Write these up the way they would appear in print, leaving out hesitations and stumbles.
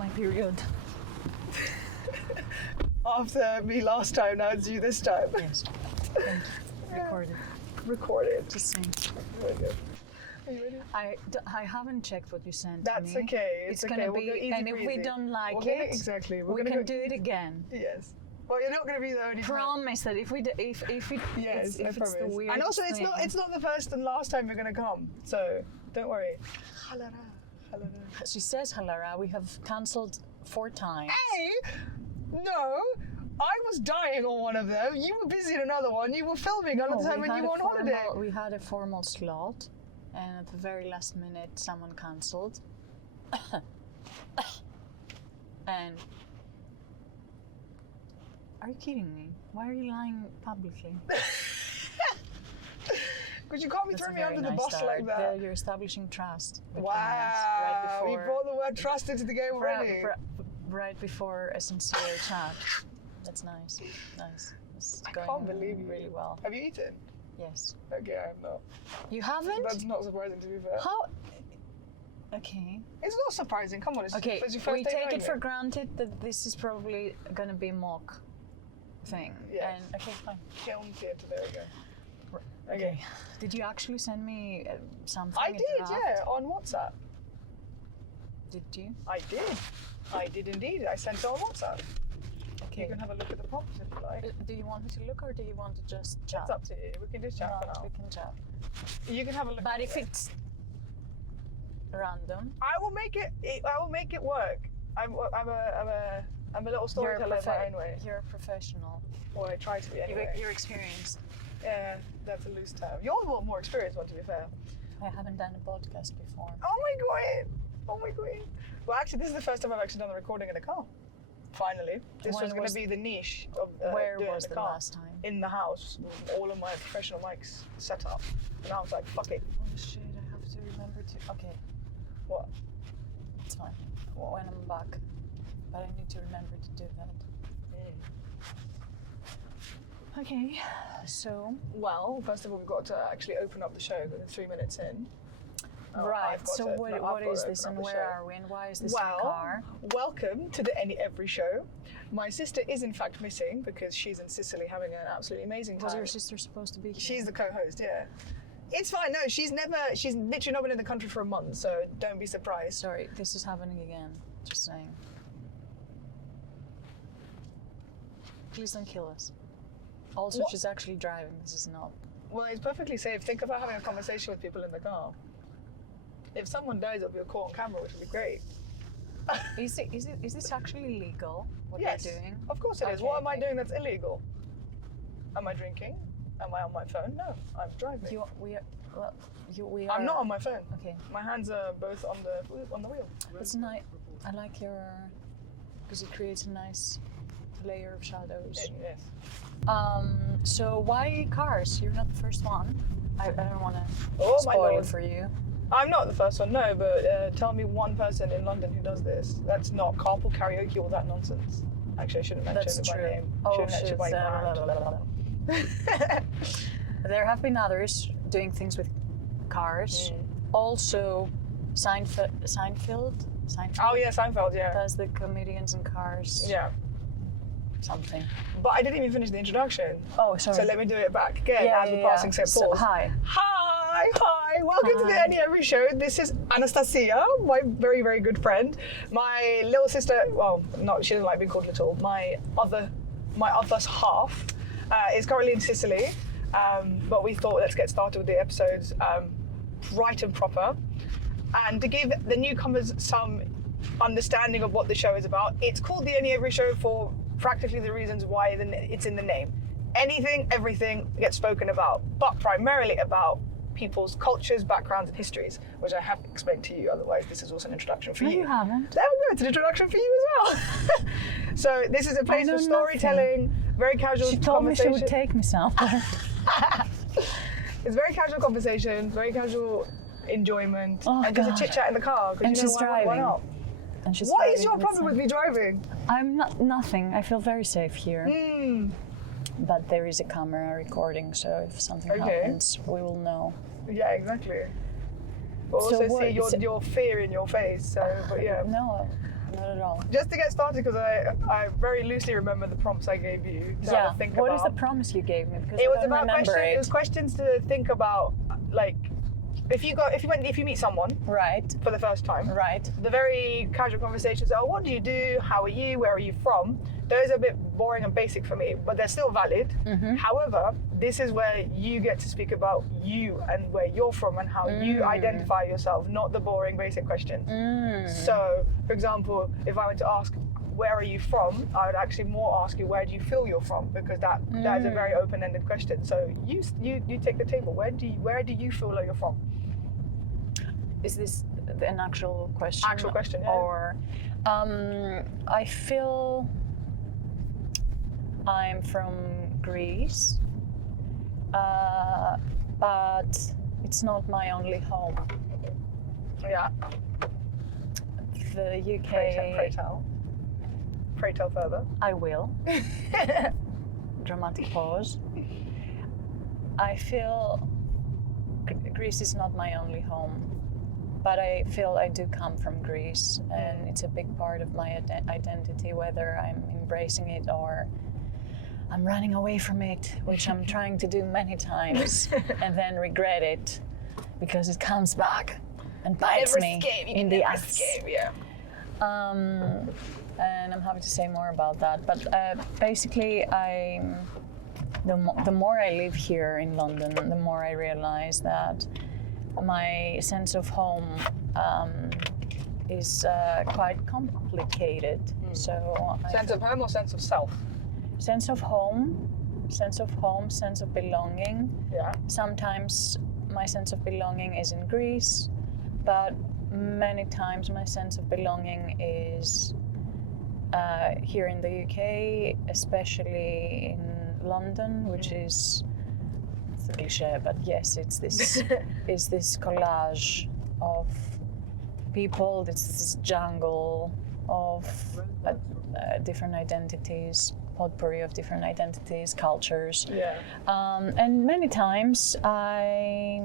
my period. After me last time, now it's you this time. Yes. Thank you. Recorded. Recorded. Just saying. Very good. Are you ready? I haven't checked what you sent That's to me. okay. It's okay. gonna We'll be, go easy and if we breezy. don't like We're gonna, it, exactly. we can do it again. Yes. Well, you're not going to be the only Promise that if it Yes, if I it's promise. the weirdest And also, thing. it's not the first and last time you're going to come, so don't worry. Halara, halara. She says halara. We have cancelled 4 times. Hey, no, I was dying on one of them. You were busy on another one. You were filming on the time when you were on holiday. We had a formal slot, and at the very last minute, someone cancelled. And are you kidding me? Why are you lying publicly? Because you can't be throwing me under the bus like that. You're establishing trust. Wow, right before, you brought the word trust into the game already. Right before a sincere chat. That's nice. Nice. It's I going can't believe you. really well. Have you eaten? Yes. Okay, I have not. You haven't? That's not surprising, to be fair. How? Okay. It's not surprising. Come on, it's Okay. your first We day take knowing it for granted that this is probably gonna be a mock thing. Yes. And okay, fine. Film theatre. There we go. Okay. Did you actually send me something? I a did, draft? yeah, on WhatsApp. Did you? I did. I did indeed. I sent it on WhatsApp. Okay. You can have a look at the prompts if you like. Do you want me to look or do you want to just chat? It's up to you. We can just chat for No, now. we can chat. You can have a look. But at if it. it's random, I will make it. I will make it work. I'm a little storyteller in my own way. You're a professional. Or I try to be anyway. You're experienced. Yeah, that's a loose term. You're the more experienced one, to be fair. I haven't done a podcast before. Oh my god! Oh my god! Well, actually, this is the first time I've actually done the recording in a car. Finally, this When was going was- to be the niche of Where doing it was in the car. last time? In the house, with all of my professional mics set up, and I was like, "Fuck it." Oh shit! I have to remember to. Okay, What? it's fine. When I'm back, but I need to remember to do that. Okay, so Well, first of all, we've got to actually open up the show. We're 3 minutes in. right. I've got So to- what I've what got is to this open and up the where show. are we and why is this in the Well, car? welcome to the Any Every show. My sister is in fact missing because she's in Sicily having an absolutely amazing time. Was your sister supposed to be here? She's the co-host, yeah. It's fine. No, she's literally not been in the country for a month, so don't be surprised. Sorry, this is happening again. Just saying. Please don't kill us. Also, What? she's actually driving. This is not. Well, it's perfectly safe. Think about having a conversation with people in the car. If someone dies, it'll be caught on camera, which would be great. Is this actually legal? What Yes, you're doing? of course it is. Okay, What am I okay. doing that's illegal? Am I drinking? Am I on my phone? No, I'm driving. We are. I'm not on my phone. Okay, My hands are both on the wheel. it's nice. I like your because it creates a nice layer of shadows. Yes. So why cars? You're not the first one. I don't want to Oh my spoil lord. it for you. I'm not the first one, no, but tell me one person in London who does this. That's not carpool karaoke, all that nonsense. Actually, I shouldn't mention That's it by true. name. Oh Shouldn't mention shit! it by brand. There have been others doing things with cars. Also, Seinfeld. Oh yeah, Seinfeld, yeah. Does the comedians in cars Yeah. something? But I didn't even finish the introduction. Oh, sorry. So let me do it back again as we're passing set So, pause. hi. Hi, welcome to the Hi. Any Every show. This is Anastasia, my very, very good friend. My little sister, well, no, she doesn't like being called little. My other half is currently in Sicily, but we thought let's get started with the episodes right and proper. And to give the newcomers some understanding of what the show is about, it's called the Any Every show for practically the reasons why it's in the name. Anything, everything gets spoken about, but primarily about people's cultures, backgrounds, and histories, which I have explained to you. Otherwise, this is also an introduction for No, you. you haven't. There we go. It's an introduction for you as well. So this is a place know for storytelling, very casual She told me she conversation. would take me somewhere. It's very casual conversation, very casual enjoyment, Oh, and just a God. chit chat in the car. 'Cause And you know she's why driving. not? And she's What is driving your problem with some- me driving? I'm not nothing. I feel very safe here. Hmm. But there is a camera recording, so if something Okay. happens, we will know. Yeah, exactly. But So also what- see so- your fear in your face. So, but yeah. No, not at all. Just to get started, because I very loosely remember the prompts I gave you to have a think What about. is the promise you gave me? Because It I was don't about remember questions. it. It was questions to think about, like if you meet someone Right. for the first time. Right. The very casual conversations. Oh, what do you do? How are you? Where are you from? Those are a bit boring and basic for me, but they're still valid. Mm-hmm. However, this is where you get to speak about you and where you're from and how you identify yourself, not the boring basic questions. So, for example, if I were to ask, where are you from? I would actually more ask you, where do you feel you're from? Because that is a very open-ended question. So you take the table. Where do you feel like you're from? Is this an actual question? Actual question, yeah. Or I feel I'm from Greece, but it's not my only home. Yeah. The UK. Pray tell. Pray tell further. I will. Dramatic pause. I feel Greece is not my only home, but I feel I do come from Greece, and it's a big part of my identity, whether I'm embracing it or I'm running away from it, which I'm trying to do many times, and then regret it because it comes back and bites me in the ass. Yeah. And I'm happy to say more about that. But basically, the more I live here in London, the more I realize that my sense of home is quite complicated. So Sense of home or sense of self? sense of home, sense of belonging. Yeah. Sometimes my sense of belonging is in Greece, but many times my sense of belonging is here in the UK, especially in London, which is, it's a cliche, but yes, it's this collage of people, it's this jungle of different identities, potpourri of different identities, cultures. Yeah. And many times I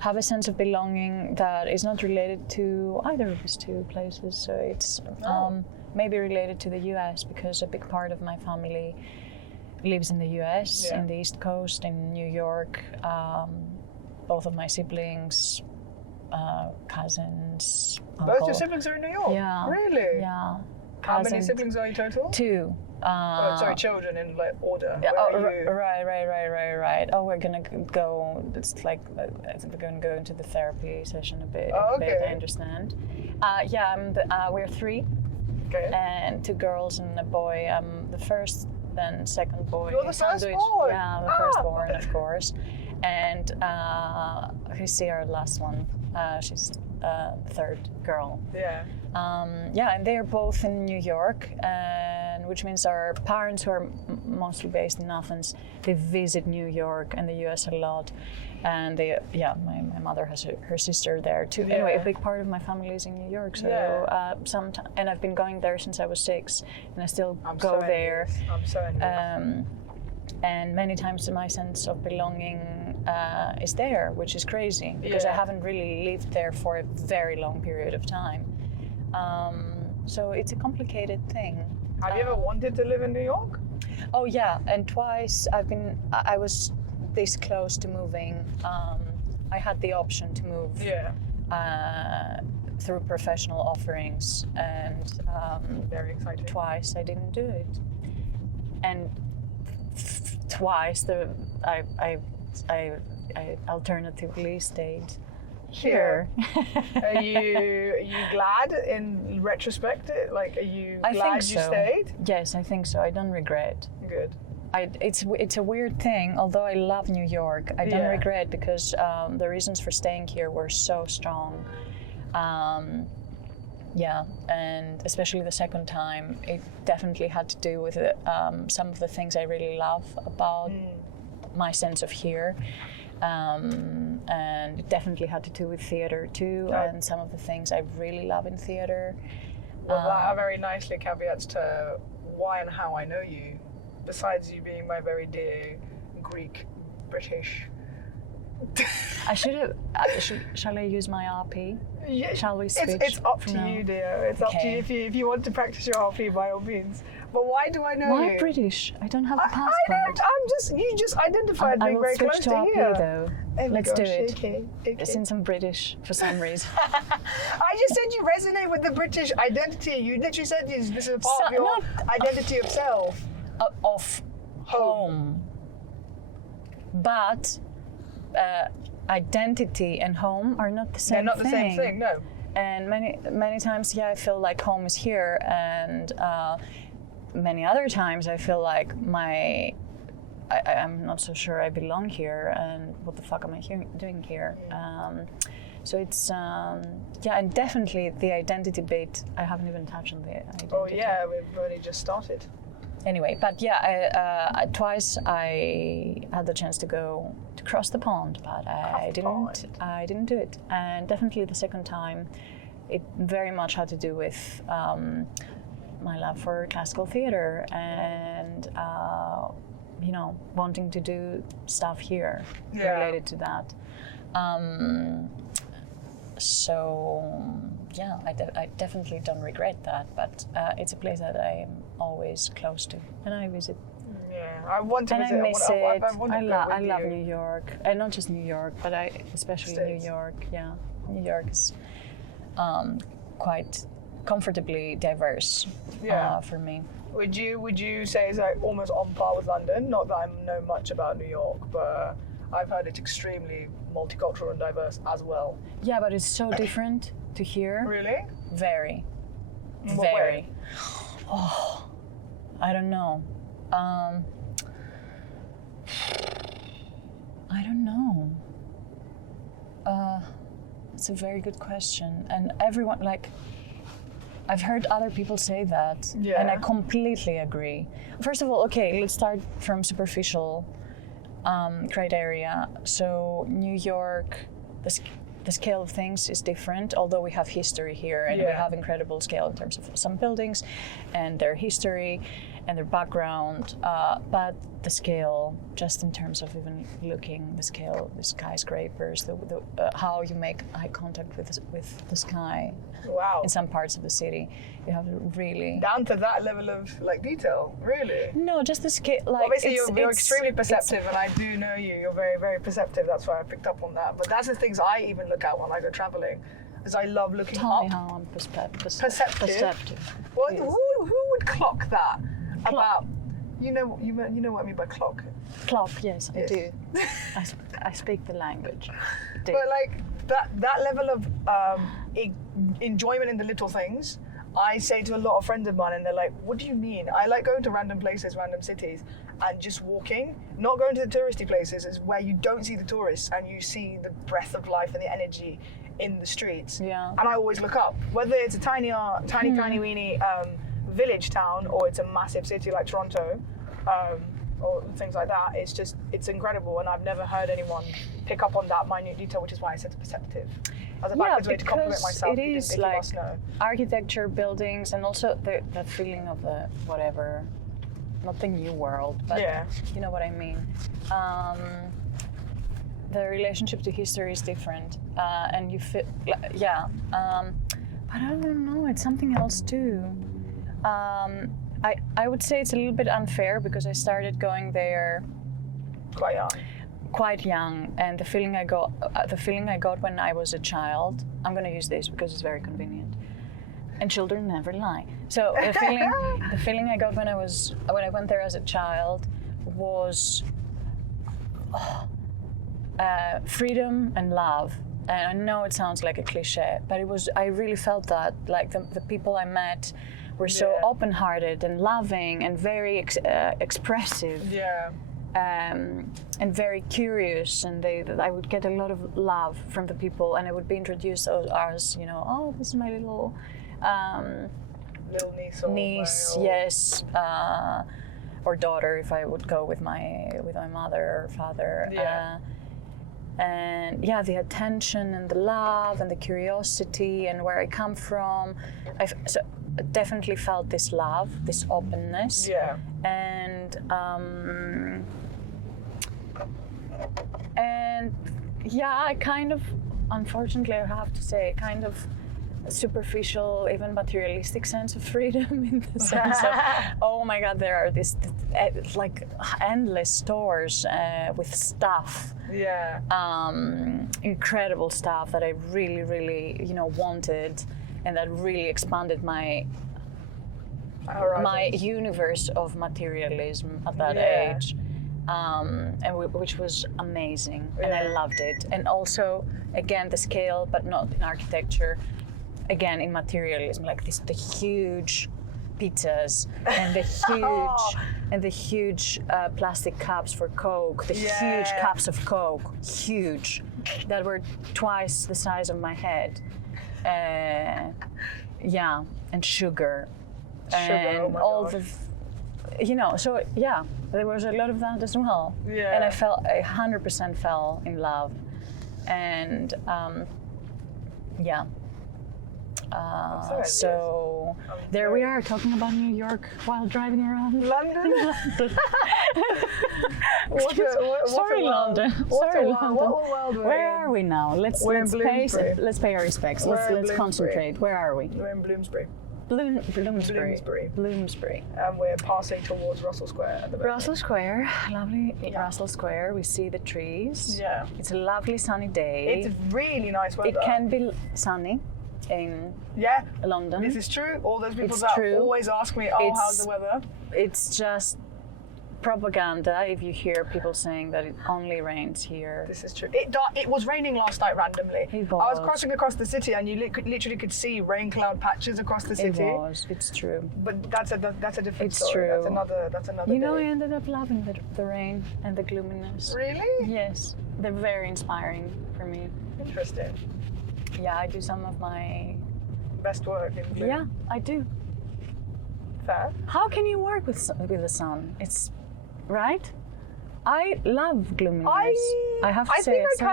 have a sense of belonging that is not related to either of these two places. So it's maybe related to the US, because a big part of my family lives in the US, in the East Coast, in New York. Both of my siblings, cousins, uncle. Both your siblings are in New York? Yeah. Really? Yeah. How many siblings are you total? 2. Sorry, children in like order. Yeah, Where are you? right. Oh, we're gonna go. It's like we're gonna go into the therapy session a bit. Oh, okay. I understand. We're 3, Okay. and 2 girls and a boy. I'm the first, then second boy. You're the Sandwich. firstborn? Yeah, the firstborn, of course. And Chrissy, our last one. She's third girl. Yeah. And they're both in New York, and which means our parents, who are mostly based in Athens, they visit New York and the US a lot. And my mother has her sister there too. Yeah. Anyway, a big part of my family is in New York. So and I've been going there since I was 6, and I still go there. I'm so envious. And many times my sense of belonging is there, which is crazy, because I haven't really lived there for a very long period of time. So it's a complicated thing. Have you ever wanted to live in New York? Oh yeah, and twice I was this close to moving. I had the option to move through professional offerings, and very exciting. Twice I didn't do it, and twice I alternatively stayed here. Are you glad in retrospect? Like, are you glad I think you so. stayed? Yes, I think so. I don't regret. Good. It's a weird thing. Although I love New York, I don't regret, because the reasons for staying here were so strong. And especially the second time, it definitely had to do with some of the things I really love about my sense of here. And it definitely had to do with theater too, and some of the things I really love in theater. Well, that very nicely caveats to why and how I know you. Besides you being my very dear Greek, British, I should have. Shall I use my RP? Yeah, Shall we switch? It's up to from you, now? dear. It's up to you. If you want to practice your RP, by all means. But why do I know Why you? British? I don't have a passport. You just identified I being will very switch close to to RP here. though. There we Let's go, do it. okay. Since I'm British for some reason. I just said you resonate with the British identity. You literally said this is a part of your identity of self. Of home. But identity and home are not the same thing. They're not the same thing, no. And many times, I feel like home is here, and many other times I feel like I'm not so sure I belong here, and what the fuck am I doing here? So it's and definitely the identity bit. I haven't even touched on the identity. Oh yeah, we've only just started. Anyway, but twice I had the chance to cross the pond, but I didn't do it. And definitely the second time, it very much had to do with my love for classical theater and wanting to do stuff here related to that. I definitely don't regret that, but it's a place that I'm always close to, and I visit. Yeah, I want to visit. I miss it. I love New York, and not just New York, but especially States. New York. Yeah, New York is quite comfortably diverse for me. Would you say it's like almost on par with London? Not that I know much about New York, but I've heard it's extremely multicultural and diverse as well. Yeah, but it's so different to here. Really? Very. In what way? Oh, I don't know. I don't know. It's a very good question, and everyone I've heard other people say that, and I completely agree. First of all, okay, let's start from superficial criteria. So New York, the scale of things is different, although we have history here and we have incredible scale in terms of some buildings and their history and their background, but the scale, just in terms of even looking, the scale, the skyscrapers, how you make eye contact with the sky. Wow. In some parts of the city, you have really down to that level of detail, really. No, just the scale. Obviously, you're extremely perceptive, and I do know you. You're very, very perceptive. That's why I picked up on that. But that's the things I even look at when I go traveling, is I love looking up. Tell me how I'm perceptive. Well, Yes. who would clock that? About you know what I mean by clock. Clock, yes, I do. I speak the language. But that level of enjoyment in the little things, I say to a lot of friends of mine, and they're like, "What do you mean?" I like going to random places, random cities, and just walking. Not going to the touristy places is where you don't see the tourists and you see the breath of life and the energy in the streets. Yeah. And I always look up, whether it's a tiny weeny village town or it's a massive city like Toronto. Or things like that. It's incredible, and I've never heard anyone pick up on that minute detail, which is why I said perceptive. As a backwards way to compliment myself. It is architecture, buildings, and also the feeling of the whatever, not the new world, but you know what I mean. The relationship to history is different, and you feel, but I don't know. It's something else too. I would say it's a little bit unfair because I started going there quite young, and the feeling I got when I was a child. I'm going to use this because it's very convenient, and children never lie. So the feeling I got when I went there as a child was freedom and love. And I know it sounds like a cliche, but I really felt that, like the people I met were so open-hearted and loving and very expressive. Yeah. And very curious, and I would get a lot of love from the people, and I would be introduced as, oh, this is my little niece, yes, or daughter if I would go with my mother or father. Yeah. And the attention and the love and the curiosity and where I come from. I definitely felt this love, this openness. Yeah. And yeah, I kind of, unfortunately, I have to say, kind of superficial, even materialistic sense of freedom in the sense of, oh my God, there are these like endless stores with stuff. Yeah. Incredible stuff that I really, really, wanted, and that really expanded my universe of materialism at that age, which was amazing, and I loved it. And also, again, the scale, but not in architecture. Again, in materialism, like the huge pizzas and the huge plastic cups for Coke, the huge cups of Coke, huge, that were twice the size of my head. And sugar, and all the, so yeah, there was a lot of that as well. Yeah. And I 100% fell in love, and so there we are talking about New York while driving around London. Sorry, London. What world where are we now? Let's pay our respects. Let's concentrate. Where are we? We're in Bloomsbury. Bloomsbury. And we're passing towards Russell Square at the moment. Russell Square, lovely Russell Square. We see the trees. Yeah. It's a lovely sunny day. It's really nice weather. It can be sunny in London. This is true. All those people that always ask me, how's the weather? It's just propaganda if you hear people saying that it only rains here. This is true. It was raining last night randomly. I was crossing across the city and you literally could see rain cloud patches across the city. It's true. But that's a different it's story. True. That's another day. I ended up loving the rain and the gloominess. Really? Yes. They're very inspiring for me. Interesting. Yeah, I do some of my best work in gloom. Yeah, I do. Fair. How can you work with the sun? It's right. I love gloominess. I have to say. I think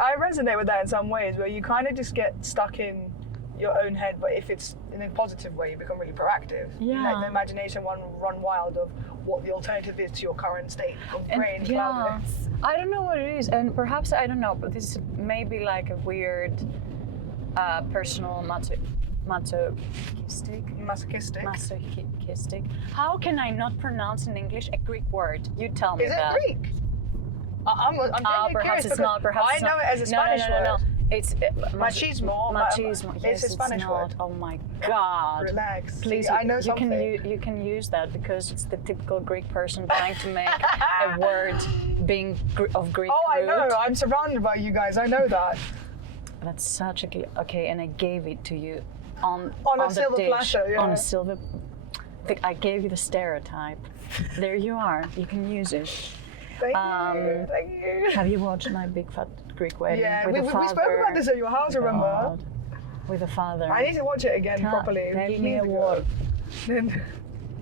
I resonate with that in some ways, where you kind of just get stuck in your own head, but if it's in a positive way, you become really proactive. Yeah. You let the imagination run wild of what the alternative is to your current state of grey and cloudiness. I don't know what it is, and perhaps I don't know, but this may be like a weird personal masochistic. How can I not pronounce in English a Greek word? You tell me that. Is it Greek? I'm perhaps it's not. Perhaps I know it as a Spanish word. No. It's machismo. Machismo. Yes, it's a Spanish word. Oh my God! Relax. Please, see, I know something. You can use that because it's the typical Greek person trying to make a word being of Greek root. I know. I'm surrounded by you guys. I know that. That's such a okay, and I gave it to you on a the silver dish, platter. Yeah. On a silver. I gave you the stereotype. There you are. You can use it. Thank you. Have you watched My Big Fat Greek Wedding? Yeah, with we spoke about this at your house, remember? With the father. I need to watch it again properly. Tell me a word.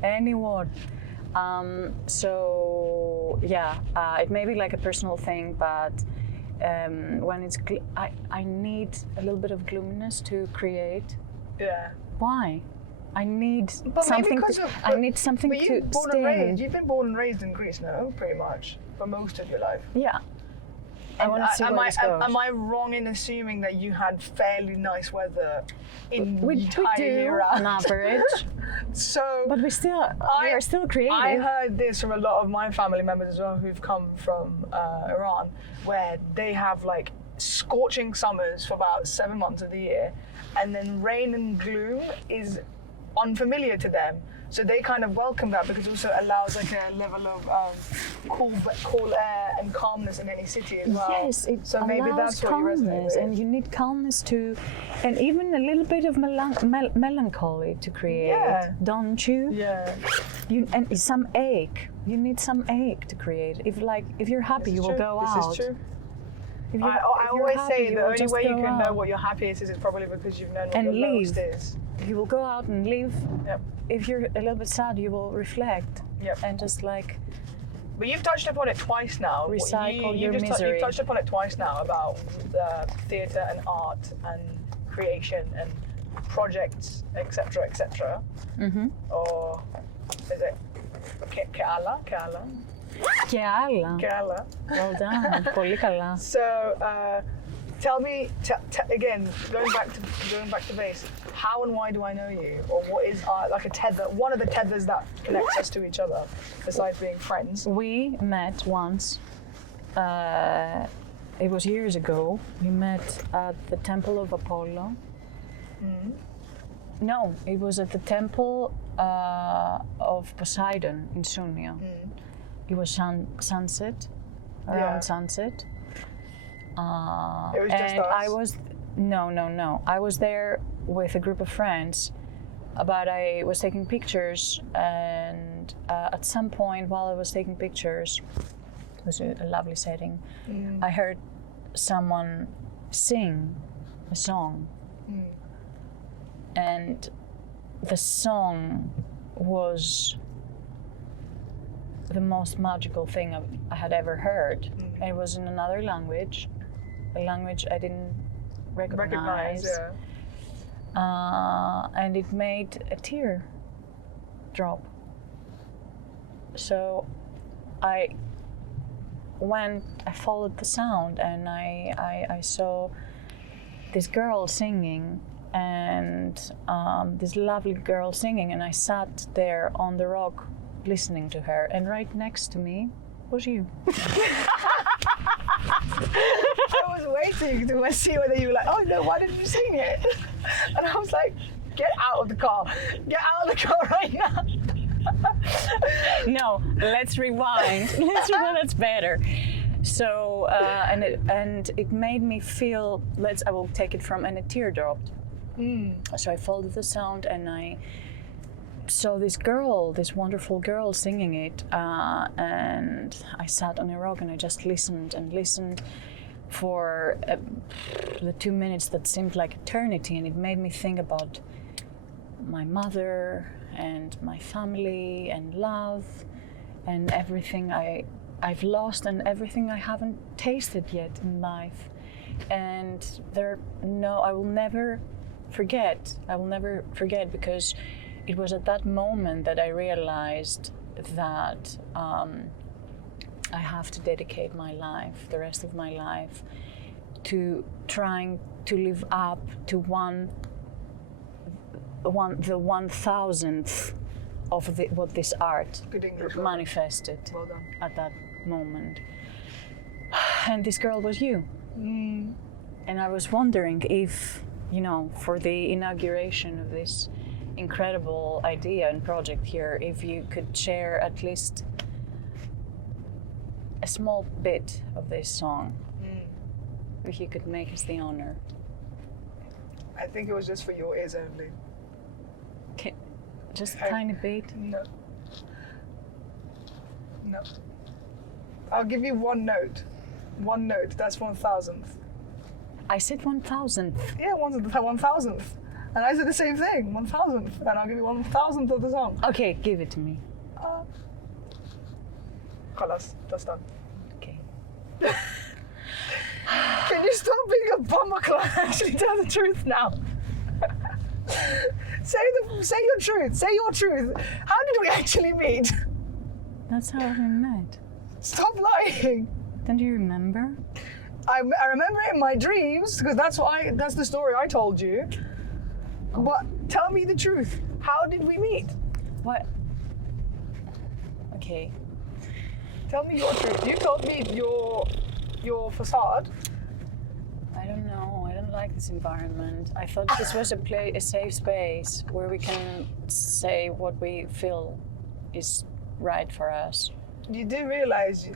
Any word. So yeah, it may be like a personal thing, but when it's I need a little bit of gloominess to create. Yeah. Why? I need something to stay. You've been born and raised in Greece, no? Pretty much for most of your life. Yeah. I want to see where this goes. Am I wrong in assuming that you had fairly nice weather in we do on average? But we are still creative. I heard this from a lot of my family members as well, who've come from Iran, where they have like scorching summers for about 7 months of the year, and then rain and gloom is unfamiliar to them, so they kind of welcome that because it also allows like a level of cool air and calmness in any city as well. Yes, it so maybe that's what you resonate with. And you need calmness too, and even a little bit of melancholy to create, don't you? Yeah. And some ache. You need some ache to create. If you're happy, you will go out. This is true. I always say the only way you can know what your happiest is probably because you've known what your lowest is. You will go out and live. Yep. If you're a little bit sad, you will reflect. Yep. And just like. But you've touched upon it twice now. Recycle your misery. You've touched upon it twice now about theatre and art and creation and projects, etc., etc. Mm-hmm. Or is it Keala? Και άλλα. Και άλλα. Well done. Πολύ καλά. So, tell me again, going back to base. How and why do I know you, or what is like a tether? One of the tethers that connects us to each other, besides being friends. We met once. It was years ago. We met at the Temple of Apollo. No, it was at the Temple of Poseidon in Sunia. It was sunset, around sunset. It was just us? No. I was there with a group of friends, but I was taking pictures, and at some point while I was taking pictures, it was a lovely setting, I heard someone sing a song. And the song was the most magical thing I had ever heard. And it was in another language, a language I didn't recognize. And it made a tear drop. So I followed the sound, and I saw this girl singing, and this lovely girl singing, and I sat there on the rock listening to her, and right next to me was you. I was waiting to see whether you were like, oh no, why didn't you sing it? And I was like, get out of the car. Get out of the car right now. No, let's rewind. That's better. So, and it made me feel, I will take it from, and a tear dropped. So I followed the sound, and I saw this wonderful girl singing it, and I sat on a rock and I just listened for the 2 minutes that seemed like eternity, and it made me think about my mother and my family and love and everything I've lost and everything I haven't tasted yet in life. And I will never forget, because it was at that moment that I realized that I have to dedicate my life, the rest of my life, to trying to live up to the 1,000th of what this art manifested at that moment. And this girl was you. And I was wondering if, for the inauguration of this incredible idea and project here, if you could share at least a small bit of this song, if you could make us the honor. I think it was just for your ears only. Just a tiny bit? No. I'll give you one note. One note, that's 1,000th. I said 1,000th. Yeah, 1,000th. And I said the same thing, 1,000th. And I'll give you 1,000th of the song. Okay, give it to me. Khalas, that's done. Okay. Can you stop being a bummer and actually tell the truth now? Say your truth. Say your truth. How did we actually meet? That's how we met. Stop lying. Don't you remember? I remember it in my dreams, because that's the story I told you. But tell me the truth. How did we meet? What? Okay. Tell me your truth. You told me your facade. I don't know. I don't like this environment. I thought this was a safe space where we can say what we feel is right for us. You do realize,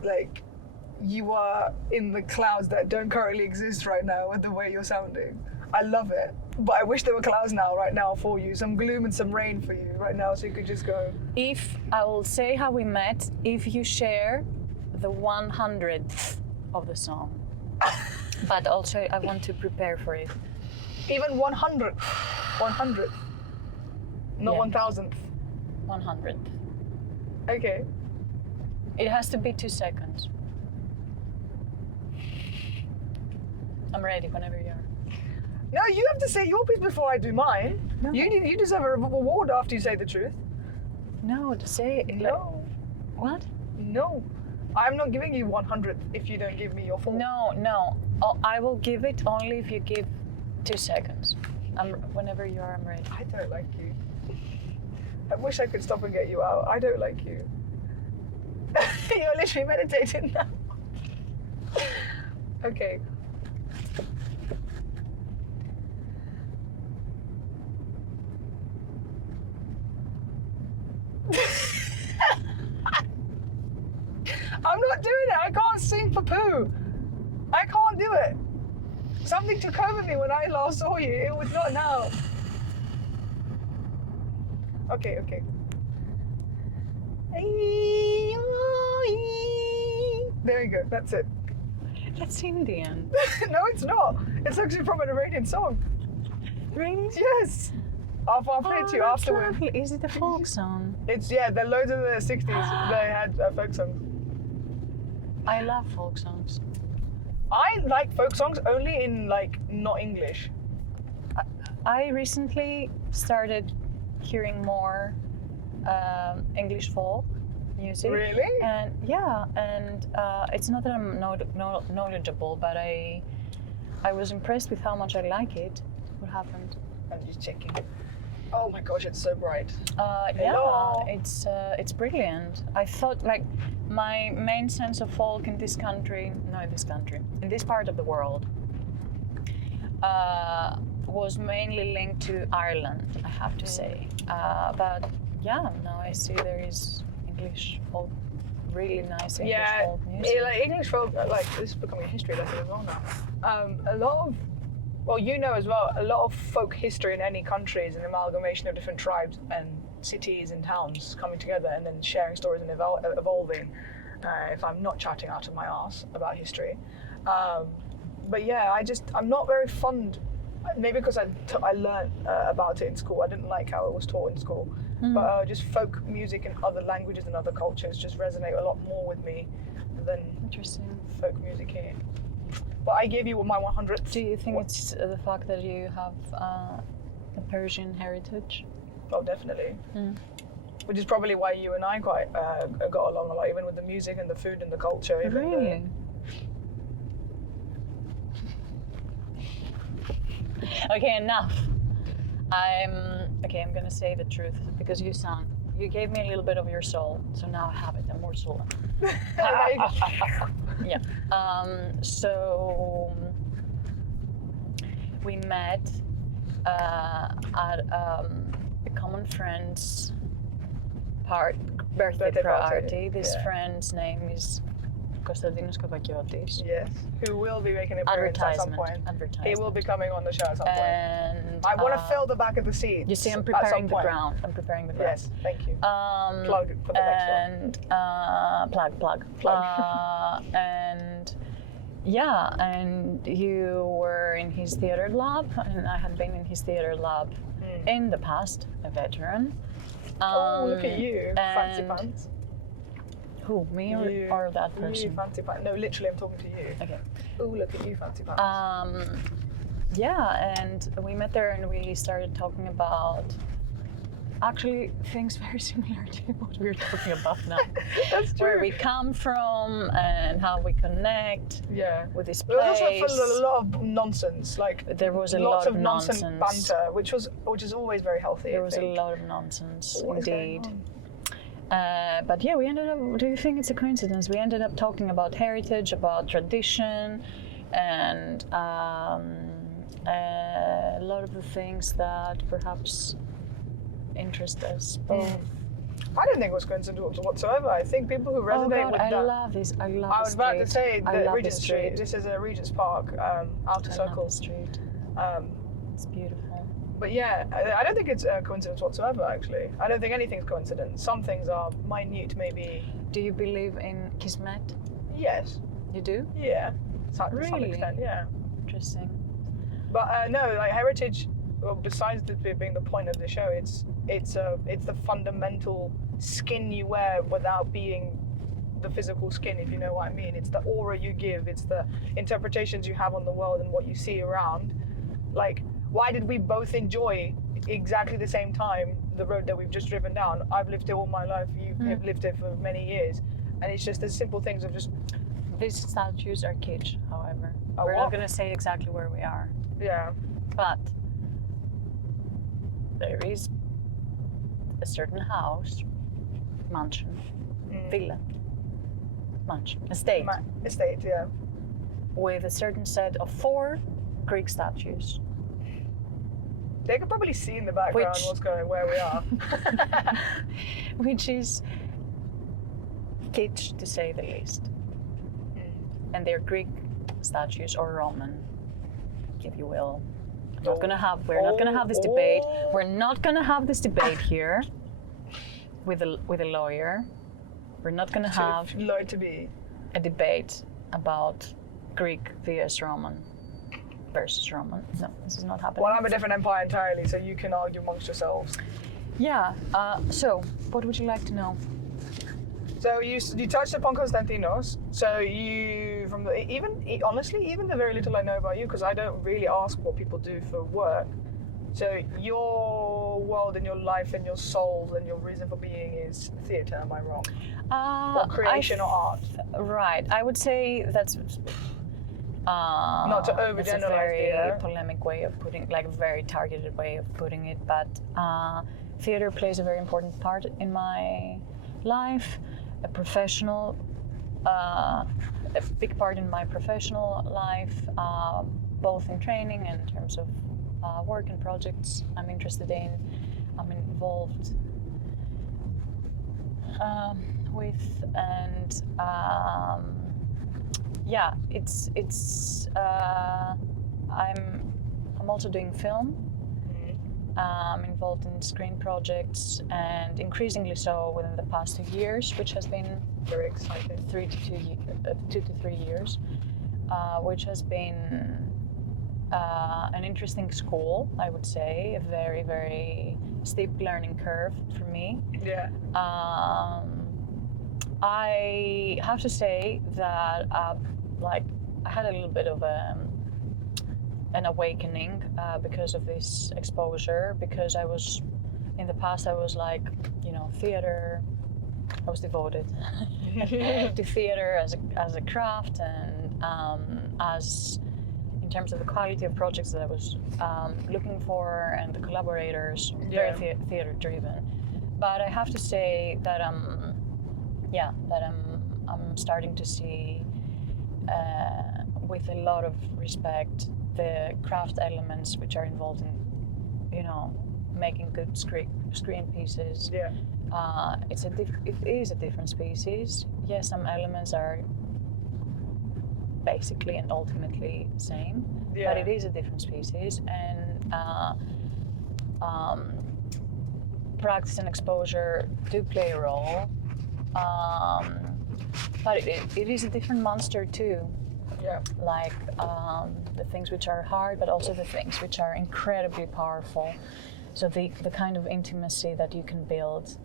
you are in the clouds that don't currently exist right now with the way you're sounding. I love it. But I wish there were clouds right now for you. Some gloom and some rain for you right now, so you could just go. I will say how we met if you share the 100th of the song. But also I want to prepare for it. Even 100th. 100th. Not 1,000th. 100th. Okay. It has to be 2 seconds. I'm ready whenever you are. No, you have to say your piece before I do mine. No. You deserve a reward after you say the truth. No, to say it. No. What? No. I'm not giving you 100 if you don't give me your full. No. Oh, I will give it only if you give 2 seconds. Whenever you are, I'm ready. I don't like you. I wish I could stop and get you out. I don't like you. You're literally meditating now. Okay. I'm not doing it. I can't sing for poo. I can't do it. Something took over me when I last saw you. It was not now. Okay. There we go. That's it. That's Indian. No, it's not. It's actually from an Iranian song. Really? Yes. I'll play it to you afterwards. Is it a folk song? It's there are loads of the 60s. They had folk songs. I love folk songs. I like folk songs only in not English. I recently started hearing more English folk music. Really? And it's not that I'm knowledgeable, but I was impressed with how much I like it. What happened? I'm just checking. Oh my gosh, it's so bright. Yeah, it's brilliant. I thought my main sense of folk in this part of the world, was mainly linked to Ireland, I have to say. But yeah, now I see there is English folk, really nice English folk music. English folk, this is becoming a history lesson as well now. As well, a lot of folk history in any country is an amalgamation of different tribes and cities and towns coming together and then sharing stories and evolving. If I'm not chatting out of my arse about history. But yeah, I'm not very fond, maybe because I learned about it in school. I didn't like how it was taught in school. But just folk music in other languages and other cultures just resonate a lot more with me than folk music here. But I gave you my 100th. Do you think it's the fact that you have a Persian heritage? Oh, definitely. Which is probably why you and I quite got along a lot, even with the music and the food and the culture. Really? Okay, enough. I'm gonna say the truth because you gave me a little bit of your soul, so now I have it. I'm more soul. Yeah. So we met at a common friend's birthday party. This friend's name is Konstantinos Kavakiotis. Yes, who will be making an appearance at some point. He will be coming on the show at some point. And I want to fill the back of the seat. You see, I'm preparing the ground. Yes, thank you. Plug for the next one. Plug. And yeah, and you were in his theater lab, and I had been in his theater lab in the past, a veteran. Look at you, fancy pants. Who, me or that person? You, fancy pants. No, literally, I'm talking to you. Okay. Oh, look at you, fancy pants. Yeah, and we met there and we started talking about actually things very similar to what we're talking about now. That's true. Where we come from and how we connect with this place. There was also a lot of nonsense. There was lots of nonsense banter, which is always very healthy. There was a lot of nonsense, indeed. But yeah, we ended up, do you think it's a coincidence? We ended up talking about heritage, about tradition, and a lot of the things that perhaps interest us both. I don't think it was coincidental whatsoever. I think people who resonate with that. I love this. I was about to say the Regent Street. This is a Regent's Park, outer circle. I love the street. It's beautiful. But yeah, I don't think it's a coincidence whatsoever, actually. I don't think anything's coincidence. Some things are minute, maybe. Do you believe in Kismet? Yes. You do? Yeah. To Really? some extent, yeah. Interesting. But no, heritage, well, besides it being the point of the show, it's the fundamental skin you wear without being the physical skin, if you know what I mean. It's the aura you give. It's the interpretations you have on the world and what you see around. Why did we both enjoy exactly the same time the road that we've just driven down? I've lived it all my life. You have lived it for many years. and it's just the simple things of just These statues are kitsch, however. Oh, We're what? not going to say exactly where we are, yeah. but there is a certain house, mansion, villa, mansion, estate, Estate, yeah. with a certain set of 4 Greek statues. They could probably see in the background where we are. Which is kitsch, to say the least. And they're Greek statues, or Roman, if you will. We're not gonna have this debate. We're not gonna have this debate here with a lawyer. We're not gonna have to be a debate about Greek vs Roman versus Roman. No, this is not happening. Well, I'm a different empire entirely, so you can argue amongst yourselves. Yeah. So, what would you like to know? So you touched upon Konstantinos. So you, honestly, even the very little I know about you, because I don't really ask what people do for work. So your world and your life and your soul and your reason for being is theatre. Am I wrong? Or creation or art? Right. I would say that's. Not to overgeneralize. That's a very polemic way of putting, like a very targeted way of putting it. But theatre plays a very important part in my life. A big part in my professional life, both in training and in terms of work and projects I'm interested in, I'm involved with, and yeah, I'm also doing film. I'm involved in screen projects, and increasingly so within the past 2 years, which has been very exciting. 2 to 3 years, which has been an interesting school, I would say, a very, very steep learning curve for me. Yeah. I have to say that I had a little bit of an awakening because of this exposure, because in the past I was like, theater, I was devoted to theater as a craft, and as in terms of the quality of projects that I was looking for and the collaborators, very theater driven. But I have to say that I'm starting to see with a lot of respect the craft elements which are involved in, making good screen pieces. Yeah. It is a different species. Yes, some elements are basically and ultimately the same, but it is a different species, and practice and exposure do play a role, but it is a different monster too. Yeah. Like the things which are hard, but also the things which are incredibly powerful. So the kind of intimacy that you can build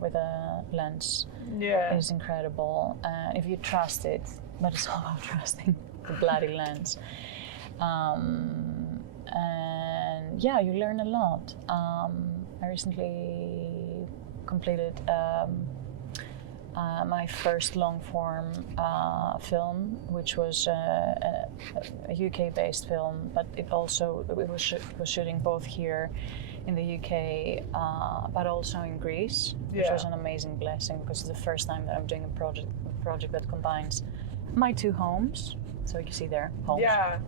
with a lens is incredible. If you trust it, but it's all about trusting the bloody lens. And yeah, you learn a lot. I recently completed my first long-form film, which was a UK-based film, but it was shooting both here in the UK, but also in Greece, which was an amazing blessing, because it's the first time that I'm doing a project that combines my 2 homes. So you see there, homes. Yeah.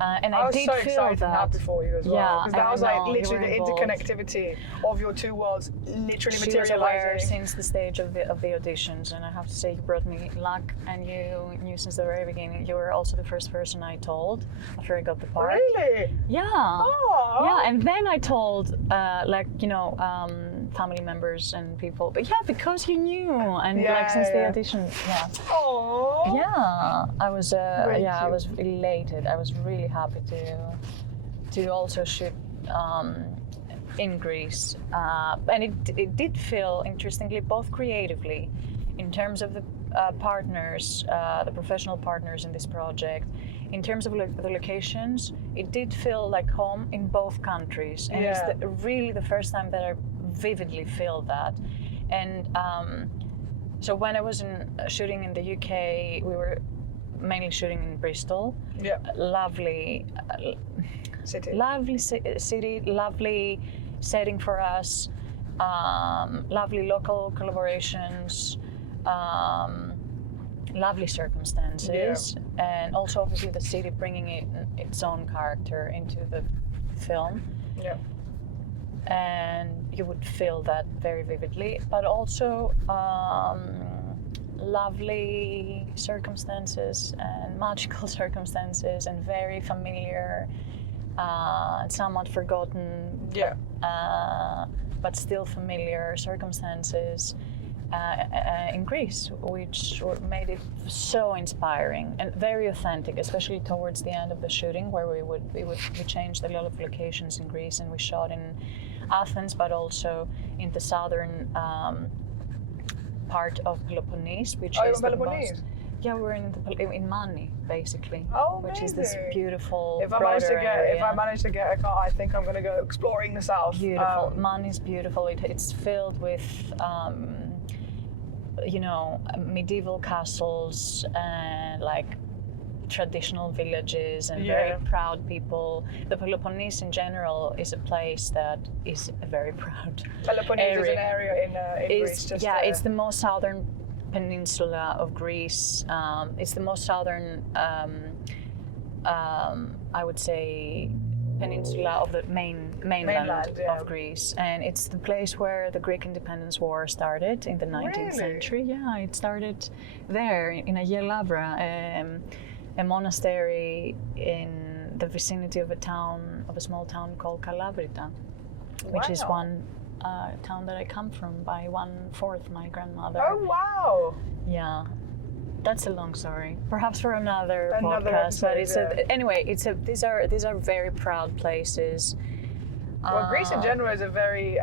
And I was did so feel excited and happy for you as well. Yeah, because that was like literally the involved. interconnectivity of your 2 worlds literally She was aware materializing. since the stage of the auditions, and I have to say, you brought me luck, and you knew since the very beginning. You were also the first person I told after I got the part. Really? Yeah. Oh. Yeah, and then I told family members and people. But yeah, because you knew, and since the audition, Oh. Yeah, I was I cute. was elated. I was really happy to also shoot in Greece, and it did feel, interestingly, both creatively, in terms of the partners, the professional partners in this project, in terms of the locations. It did feel like home in both countries, and it's really the first time that I vividly feel that. And So when I was shooting in the UK, we were mainly shooting in Bristol. Yeah. Lovely City. Lovely city, lovely setting for us, lovely local collaborations, lovely circumstances, and also obviously the city bringing its own character into the film. Yeah. And you would feel that very vividly, but also lovely circumstances and magical circumstances and very familiar, somewhat forgotten, but still familiar circumstances in Greece, which made it so inspiring and very authentic, especially towards the end of the shooting, where we changed a lot of locations in Greece, and we shot in Athens, but also in the southern part of Peloponnese, which is the most. Yeah, we were in Mani, basically, which is this beautiful. If I manage to get a car, I think I'm going to go exploring the south. Beautiful. Mani is beautiful. It's filled with, medieval castles and like traditional villages and very proud people. The Peloponnese in general is a place that is very proud. Peloponnese is an area in Greece. It's the most southern peninsula of Greece. It's the most southern, I would say, peninsula of the mainland of Greece, and it's the place where the Greek independence war started in the 19th century. Yeah, it started there in Agia Lavra, a monastery in the vicinity of a small town called Kalavrita, which is one town that I come from by 1/4 my grandmother. Oh wow! Yeah, that's a long story. Perhaps for another podcast. Episode, but these are very proud places. Well, Greece in general is a very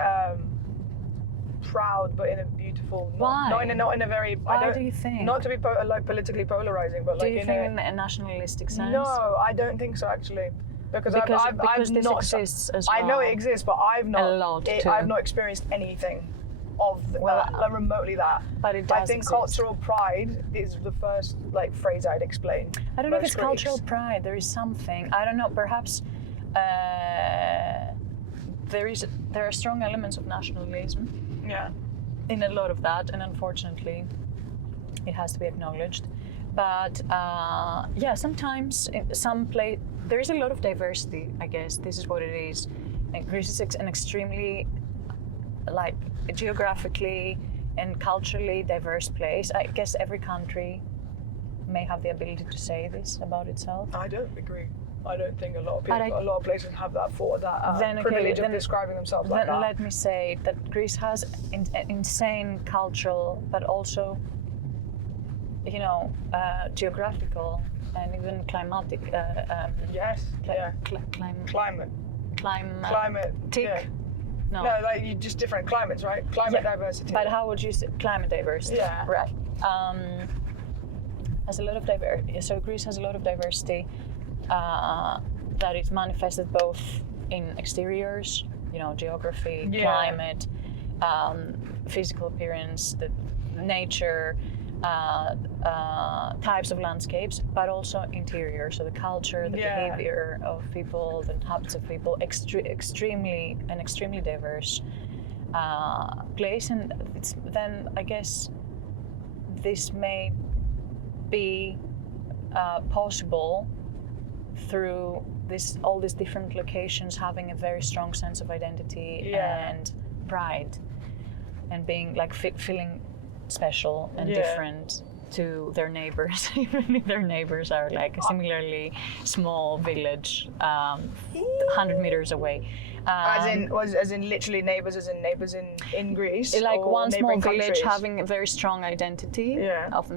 proud, but in a beautiful. Not in a very. Why do you think? Not to be politically polarizing, but do you think in a nationalistic sense? No, I don't think so actually. Because this not, exists as well. I know it exists, but I've not experienced anything of remotely that. But it does. I think cultural pride is the first phrase I'd explain. I don't know if it's cultural pride. There is something. I don't know. Perhaps there are strong elements of nationalism. Yeah. In a lot of that, and unfortunately, it has to be acknowledged. But sometimes in some place there is a lot of diversity. I guess this is what it is. And Greece is an extremely, geographically and culturally diverse place. I guess every country may have the ability to say this about itself. I don't agree. I don't think a lot of people, a lot of places have that privilege of describing themselves like that. Then let me say that Greece has an insane cultural, but also, geographical and even climatic. Climatic. Yeah. No, just different climates, right? Climate diversity. But how would you say climate diversity? Yeah. Right. Has a lot of diversity. So Greece has a lot of diversity that is manifested both in exteriors, geography, climate, physical appearance, the nature, types of landscapes, but also interior. So the culture, the behavior of people, the habits of people, extremely diverse place. And then I guess this may be possible through all these different locations having a very strong sense of identity and pride, and being feeling special and different to their neighbors, even if their neighbors are a similarly small village 100 meters away. As in literally neighbors, as in neighbors in Greece. One small village countries. Having a very strong identity of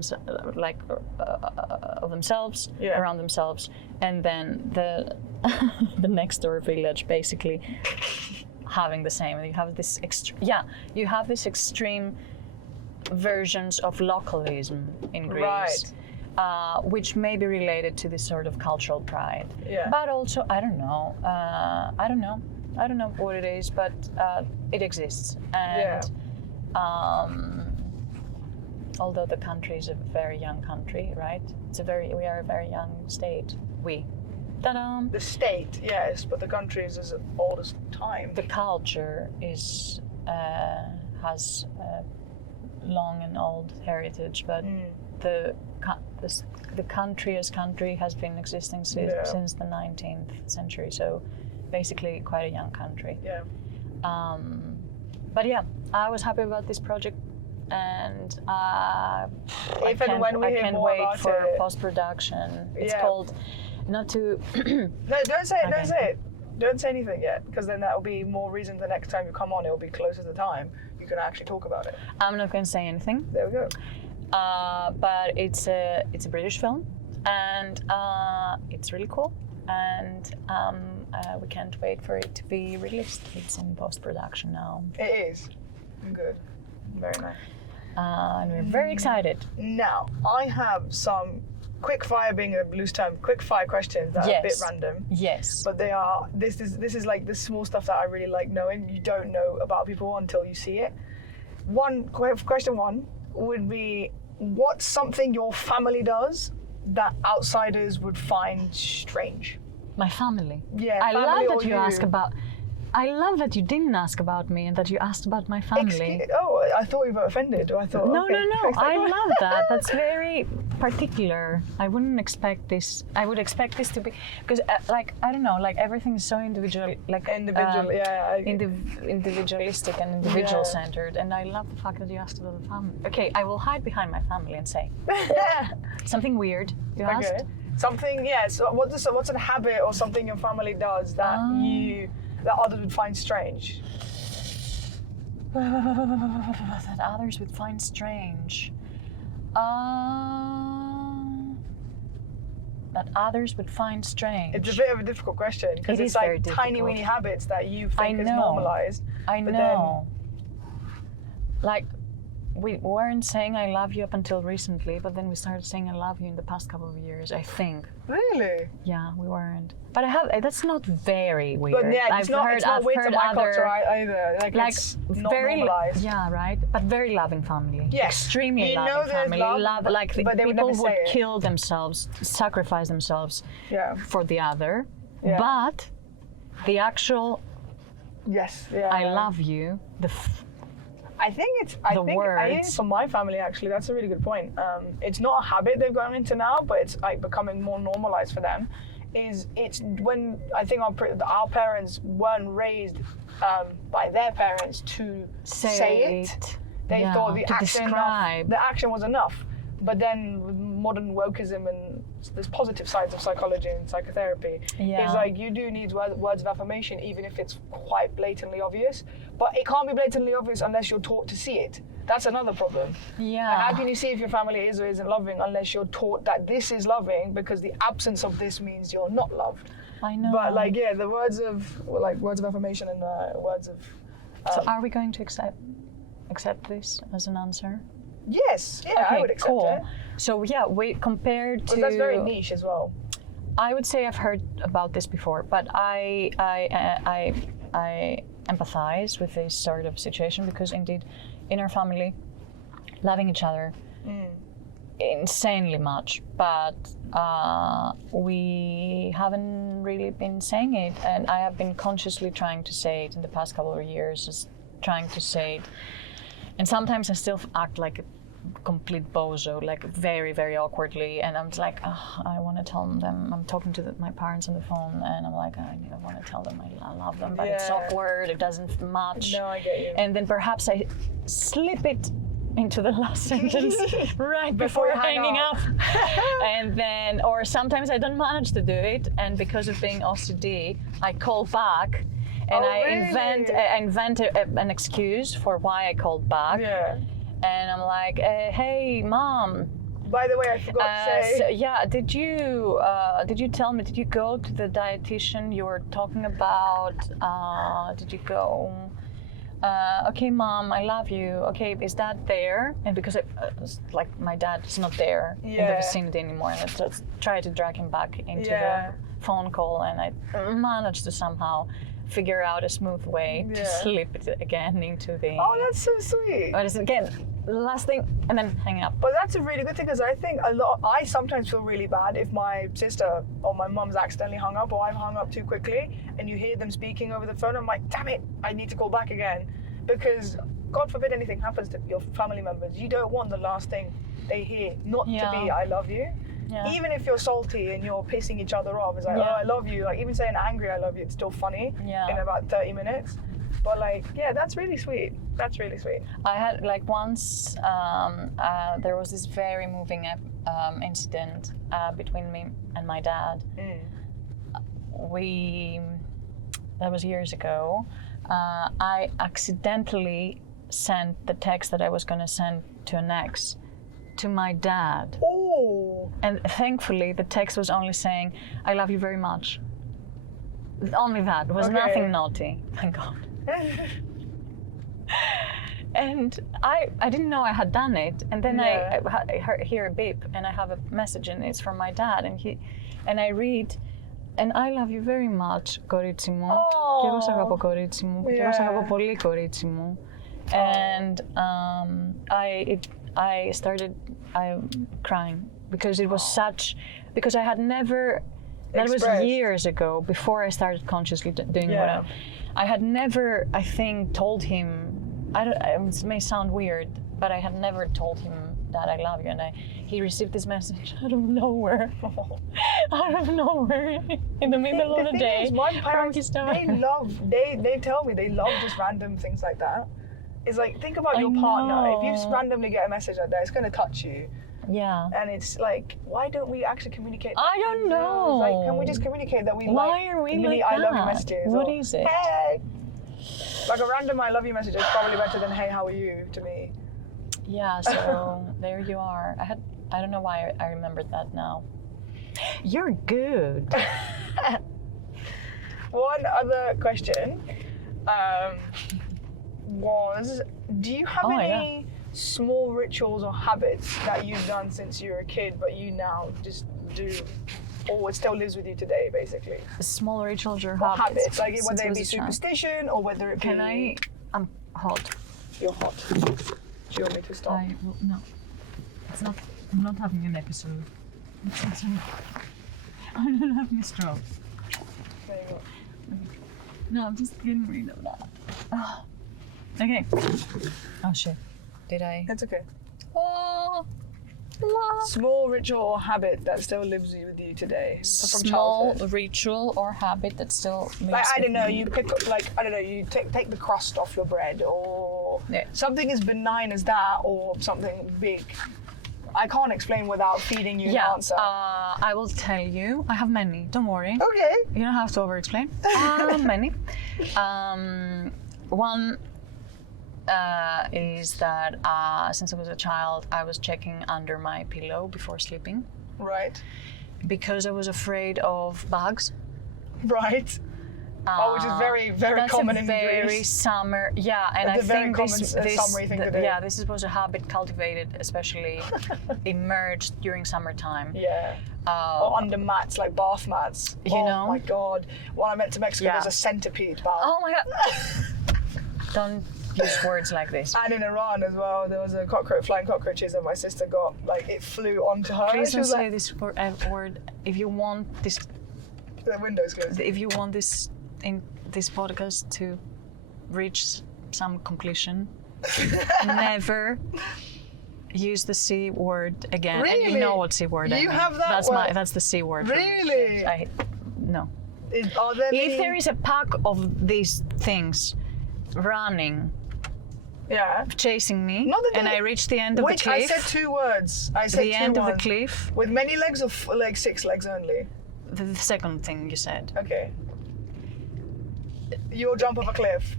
themselves, around themselves, and then the the next door village basically having the same. And you have this extreme versions of localism in Greece, which may be related to this sort of cultural pride. Yeah. But also, I don't know what it is, but it exists. And although the country is a very young country, right? We are a very young state. Ta-da! The state, yes, but the country is as old as time. The culture has long and old heritage, but the country as country has been existing since the 19th century, so basically quite a young country. Yeah. But yeah, I was happy about this project, and I can't wait for post-production. It's called not to. No, don't say it. Don't say it. Don't say anything yet, because then that will be more reason the next time you come on, it will be closer to time. You can actually talk about it. I'm not going to say anything. There we go. But it's a British film, and it's really cool, and we can't wait for it to be released. It's in post-production now. It is. Good. Very nice. And we're very excited. Now, I have some quick fire, being a loose term, quick fire questions that are a bit random. Yes. But they are, this is like the small stuff that I really like knowing. You don't know about people until you see it. Question one would be, what's something your family does that outsiders would find strange? My family? Yeah, I family love that you ask about... I love that you didn't ask about me and that you asked about my family. I thought you were offended. Or I thought, No. okay. I love that. That's very particular. I wouldn't expect this. I would expect this to be, because I don't know, like everything is so individual, like individualistic and individual centered. And I love the fact that you asked about the family. Okay, I will hide behind my family and say something weird. You asked something. Yeah. So what's a habit or something your family does that that others would find strange? That others would find strange. That others would find strange. It's a bit of a difficult question because it's like tiny weeny habits that you think is normalized. I know. Like, we weren't saying I love you up until recently, but then we started saying I love you in the past couple of years, I think. Really? Yeah, we weren't. But that's not very weird. But yeah, it's not weird to my culture either. Like it's not very normalized. Yeah, right. But very loving family. Yes. Extremely loving family. Like the people would kill themselves, sacrifice themselves for the other. Yeah. But the actual I love you, I think for my family, actually, that's a really good point. It's not a habit they've gone into now, but it's like becoming more normalized for them. It's when I think our parents weren't raised by their parents to say it. They thought the action was enough. But then with modern wokeism and there's positive sides of psychology and psychotherapy, it's like you do need words of affirmation, even if it's quite blatantly obvious. But it can't be blatantly obvious unless you're taught to see it. That's another problem. Yeah. Like, how can you see if your family is or isn't loving unless you're taught that this is loving, because the absence of this means you're not loved? I know. But the words of affirmation and words of. So are we going to accept this as an answer? Yes. Yeah. Okay, I would accept it. So we compared to. That's very niche as well. I would say I've heard about this before, but I empathize with this sort of situation because indeed, in our family, loving each other insanely much, but we haven't really been saying it, and I have been consciously trying to say it in the past couple of years, just trying to say it, and sometimes I still act like a complete bozo, like very, very awkwardly, and I'm just like, I want to tell them, I'm talking to my parents on the phone, and I'm like, I want to tell them I love them, but it's awkward, it doesn't match. No, I get you. And then perhaps I slip it into the last sentence right before hanging up. And then, or sometimes I don't manage to do it, and because of being OCD, I call back, and I invent an excuse for why I called back. Yeah. And I'm like, hey, Mom. By the way, I forgot to say. So, yeah, did you tell me? Did you go to the dietitian you were talking about? Did you go? Okay, Mom, I love you. Okay, is that there? And because like my dad is not there in the vicinity anymore, and I just tried to drag him back into the phone call, and I managed to somehow figure out a smooth way to slip it again into the. Oh, that's so sweet. But it's, again, last thing, and then hang up. But that's a really good thing, because I think I sometimes feel really bad if my sister or my mum's accidentally hung up, or I've hung up too quickly, and you hear them speaking over the phone. I'm like, damn it, I need to call back again, because God forbid anything happens to your family members. You don't want the last thing they hear not to be "I love you." Yeah. Even if you're salty and you're pissing each other off, it's like, "Oh, I love you." Like, even saying angry "I love you," it's still funny in about 30 minutes. But like, yeah, that's really sweet. That's really sweet. I had like once there was this very moving incident between me and my dad. That was years ago. I accidentally sent the text that I was going to send to an ex to my dad. Oh! And thankfully the text was only saying, "I love you very much." Only that. It was nothing naughty. Thank God. And I didn't know I had done it, and then I hear a beep, and I have a message, and it's from my dad, and I read, "And I love you very much, κορίτσι μου. Και εγώ σ' αγαπώ, κορίτσι μου. Και εγώ σ' αγαπώ πολύ, κορίτσι μου." And I started crying because it was because I had never. That was years ago, before I started consciously doing what I had never, I think, told him. It may sound weird, but I had never told him that I love you, and he received this message out of nowhere, in the middle of the day. My parents, they tell me they love just random things like that. It's like, think about your partner. If you just randomly get a message like that, it's going to touch you. Yeah. And it's like, why don't we actually communicate? I don't know. Like, can we just communicate that we are we like I love you messages? What is it? Hey! Like a random I love you message is probably better than hey, how are you to me. Yeah, so there you are. I don't know why I remembered that now. You're good. One other question was, do you have any small rituals or habits that you've done since you were a kid, but you now just do, or it still lives with you today, basically? Small rituals or habits, like whether it be superstition or whether it be. I'm hot. You're hot. Do you want me to stop? No. It's not. I'm not having an episode. I'm not having a stroke. There you go. No, I'm just getting rid of that. Oh. Okay. Oh shit. Did I? It's okay. Oh, small ritual or habit that still lives with you today from small childhood. Ritual or habit that still lives like, I don't know, me. you pick up, like, I don't know, you take the crust off your bread, or something as benign as that, or something big. I can't explain without feeding you an answer. I will tell you. I have many. Don't worry. Okay. You don't have to over-explain. Many. One is that since I was a child, I was checking under my pillow before sleeping. Right. Because I was afraid of bugs. Right. Which is very, very common in Greece. That's a very summer, and I think summery thing to do. Yeah, this was a habit cultivated, especially emerged during summertime. Yeah. Or under mats, like bath mats. You know? Oh my God. When I went to Mexico, there's a centipede bath. Oh my God. Don't use words like this. And in Iran as well, there was a flying cockroaches that my sister got. Like, it flew onto her. Please don't say this word. If you want this, the window's closed. If you want this in this podcast to reach some completion, never use the C word again. Really? And you know what C word I mean. You have that word? That's the C word. Really? No. Are there if there is a pack of these things running, chasing me, and I reach the end of the cliff. I said two words. I said the end of the cliff. With many legs, or like 6 legs only? The second thing you said. Okay. You'll jump off a cliff.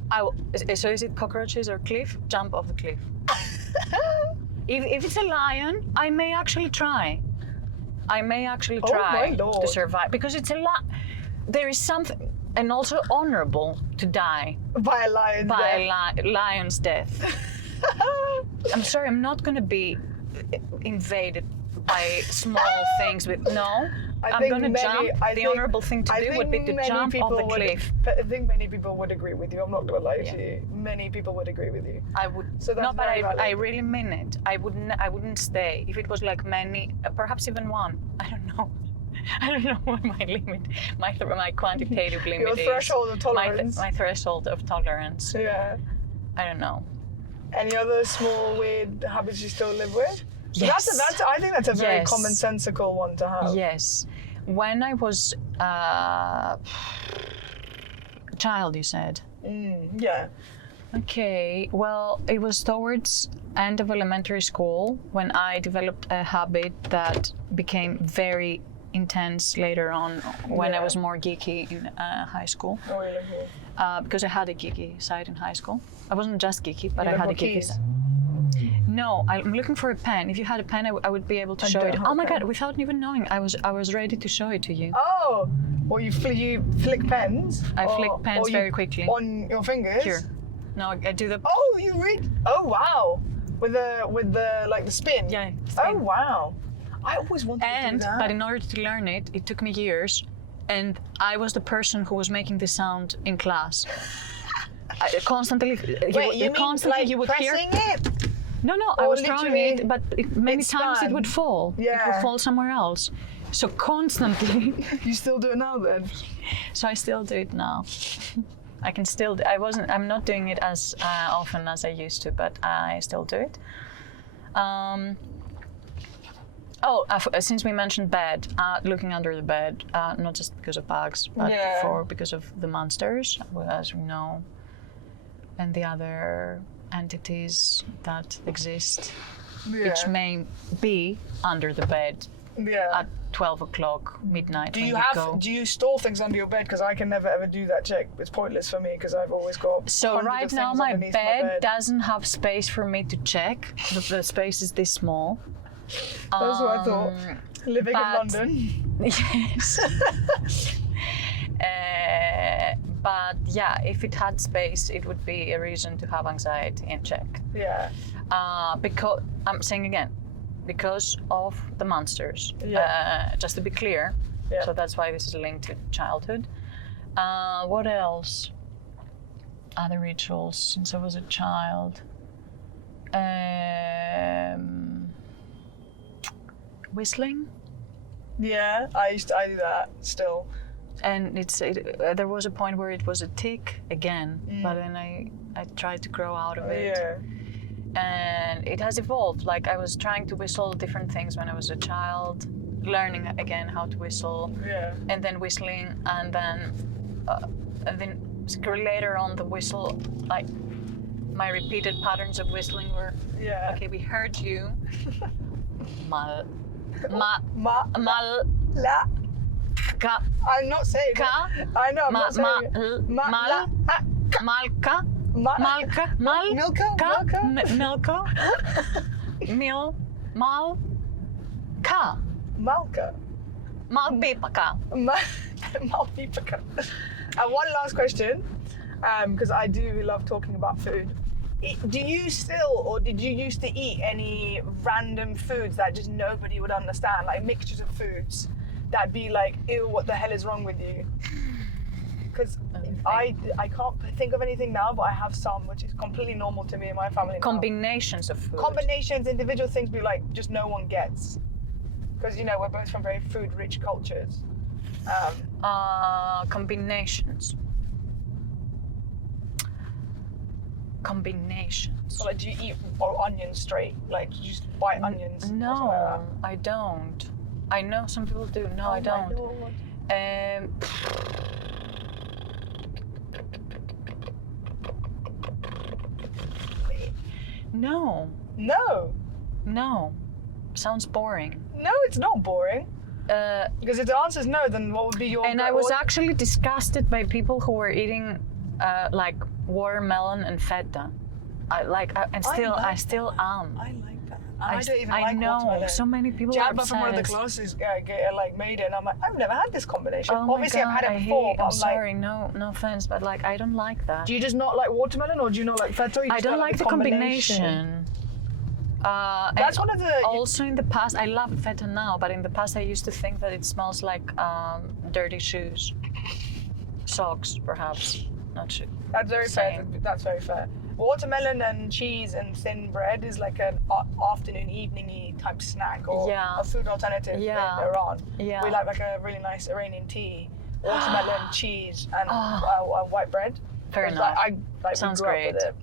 So is it cockroaches or cliff? Jump off the cliff. If it's a lion, I may actually try. To survive, because it's a lot. There is something, and also honorable to die by a lion's death. Lion's death. I'm sorry, I'm not going to be invaded by small things with I'm going to jump, the honourable thing to do would be to jump off the cliff. I think many people would agree with you. I'm not going to lie to you. Many people would agree with you. I would. So that's no, but very valid. I really mean it. I wouldn't stay if it was like many, perhaps even one. I don't know. I don't know what my limit, my quantitative limit is. Your threshold of tolerance. My threshold of tolerance. Yeah. I don't know. Any other small weird habits you still live with? Yes. I think that's a very commonsensical one to have. Yes. When I was a child, you said? Yeah. Okay, well, it was towards end of elementary school when I developed a habit that became very intense later on when I was more geeky in high school. Oh, really? Because I had a geeky side in high school. I wasn't just geeky, but I had a geeky keys? side. No, I'm looking for a pen. If you had a pen, I would be able to show it. Oh my God! Without even knowing, I was ready to show it to you. Oh, well, you flick pens. I flick pens very quickly. On your fingers. Here. No, I do the. Oh, you read. Oh wow, with the like the spin. Yeah. Oh wow, I always wanted to do that. But in order to learn it, it took me years, and I was the person who was making the sound in class. Constantly. Wait, you mean like you would pressing hear it? No, I was throwing it, but many times it would fall. Yeah. It would fall somewhere else. So constantly. You still do it now then? So I still do it now. I can still. I'm not doing it as often as I used to, but I still do it. Since we mentioned bed, looking under the bed, not just because of bugs, but because of the monsters, as we know, and the other entities that exist, which may be under the bed at 12 o'clock, midnight. Do you store things under your bed? Because I can never ever do that check. It's pointless for me because I've always got. So right now my bed doesn't have space for me to check. The space is this small. That's what I thought. Living in London. Yes. But yeah, if it had space, it would be a reason to have anxiety and check. Yeah. Because I'm saying again, because of the monsters. Just to be clear. Yeah. So that's why this is linked to childhood. What else? Other rituals since I was a child. Whistling. Yeah, I do that still. And there was a point where it was a tic again, but then I tried to grow out of it. Yeah. And it has evolved. Like I was trying to whistle different things when I was a child, learning again how to whistle. Yeah. And then whistling, and then later on the whistle, like my repeated patterns of whistling were. Yeah. Okay, we heard you. Mal. La. Ka. I'm not saying Ka. I know. I'm not saying Malka. Malka. Milka. Malka. Malka. Malbipaka. Malbipaka. And one last question, because I do love talking about food. Do you still, or did you used to eat any random foods that just nobody would understand, like mixtures of foods that'd be like, ew, what the hell is wrong with you? Because I can't think of anything now, but I have some, which is completely normal to me and my family. Combinations of food. Combinations, individual things, be like, just no one gets. Because, you know, we're both from very food-rich cultures. Combinations. So, like, do you eat onions straight? Like, you just bite onions? No, I don't. I know some people do. No, I don't. No. No. Sounds boring. No, it's not boring. Because if the answer is no, then what would be your... And I was actually disgusted by people who were eating like watermelon and feta. I still am. I like that. I don't even like watermelon. I know, so many people are upset. From one of the classes like made it, and I'm like, I've never had this combination. Oh Obviously, my God, I've had it before, but I'm sorry, no offense, but like, I don't like that. Do you just not like watermelon, or do you not like feta? I don't like the combination. That's and one of the. also in the past, I love feta now, but in the past I used to think that it smells like dirty shoes. Socks, perhaps. Not sure. That's very fair. That's very fair. Watermelon and cheese and thin bread is like an afternoon, evening-y type snack or a food alternative in Iran. Yeah. We like a really nice Iranian tea, watermelon, cheese, and white bread. Fair enough. Sounds great. With it.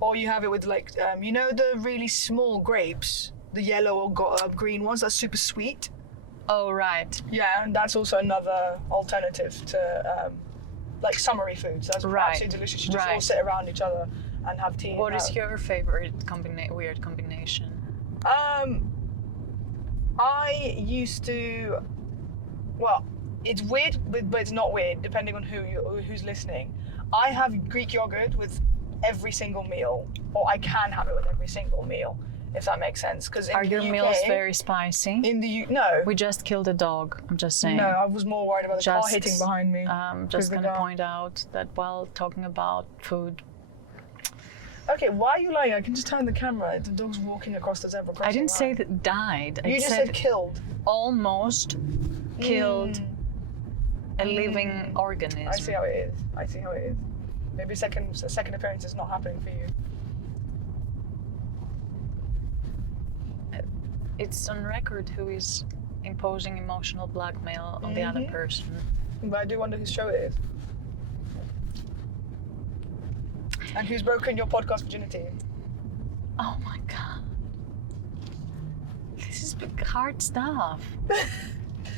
Or you have it with like, you know, the really small grapes, the yellow or green ones. That's super sweet. Oh right. Yeah, and that's also another alternative to like summery foods. That's absolutely delicious. You just all sit around each other and have tea. What is your favorite weird combination? I used to. Well, it's weird, but it's not weird depending on who's listening. I have Greek yogurt with every single meal, or I can have it with every single meal, if that makes sense. Because are your meals very spicy? No. We just killed a dog. I'm just saying. No, I was more worried about the car hitting behind me. Just gonna point out that while talking about food. Okay, why are you lying? I can just turn the camera. The dog's walking across the zebra crossing. I didn't say that died. You just said killed. Almost killed a living organism. I see how it is. Maybe a second appearance is not happening for you. It's on record who is imposing emotional blackmail on the other person. But I do wonder whose show it is. And who's broken your podcast virginity? Oh my god. This is big, hard stuff.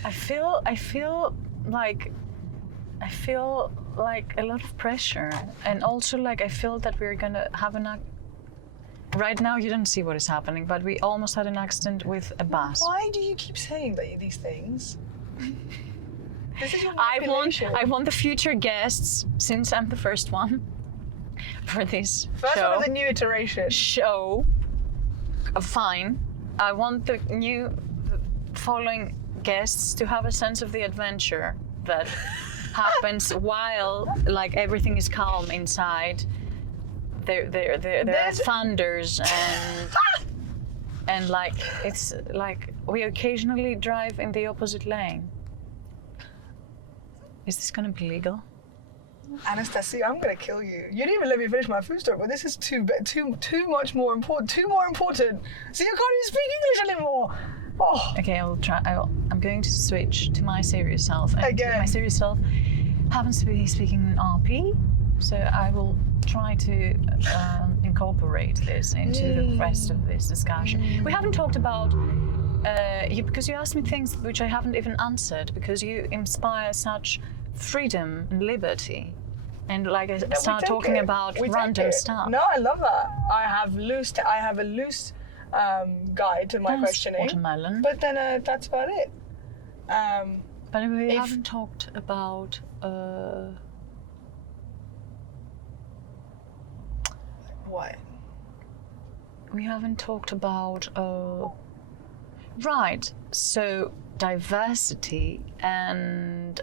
I feel like a lot of pressure, and also like I feel that we're gonna have right now you don't see what is happening, but we almost had an accident with a bus. Why do you keep saying these things? This is your I want the future guests, since I'm the first one for this first show. One of the new iteration. Fine. I want the new following guests to have a sense of the adventure that happens while like everything is calm inside. There are thunders and like it's like we occasionally drive in the opposite lane. Is this gonna be legal? Anastasia, I'm gonna kill you. You didn't even let me finish my food story, but this is too much more important. Too more important. So you can't even speak English anymore. Oh. Okay, I'm going to switch to my serious self. And again. My serious self happens to be speaking RP, so I will try to incorporate this into the rest of this discussion. We haven't talked about because you asked me things which I haven't even answered, because you inspire such freedom and liberty, and like I start talking about random stuff. No, I love that. I have a loose guide to my questioning. Watermelon. But then that's about it. But we haven't talked about. What? We haven't talked about. Right. So diversity and.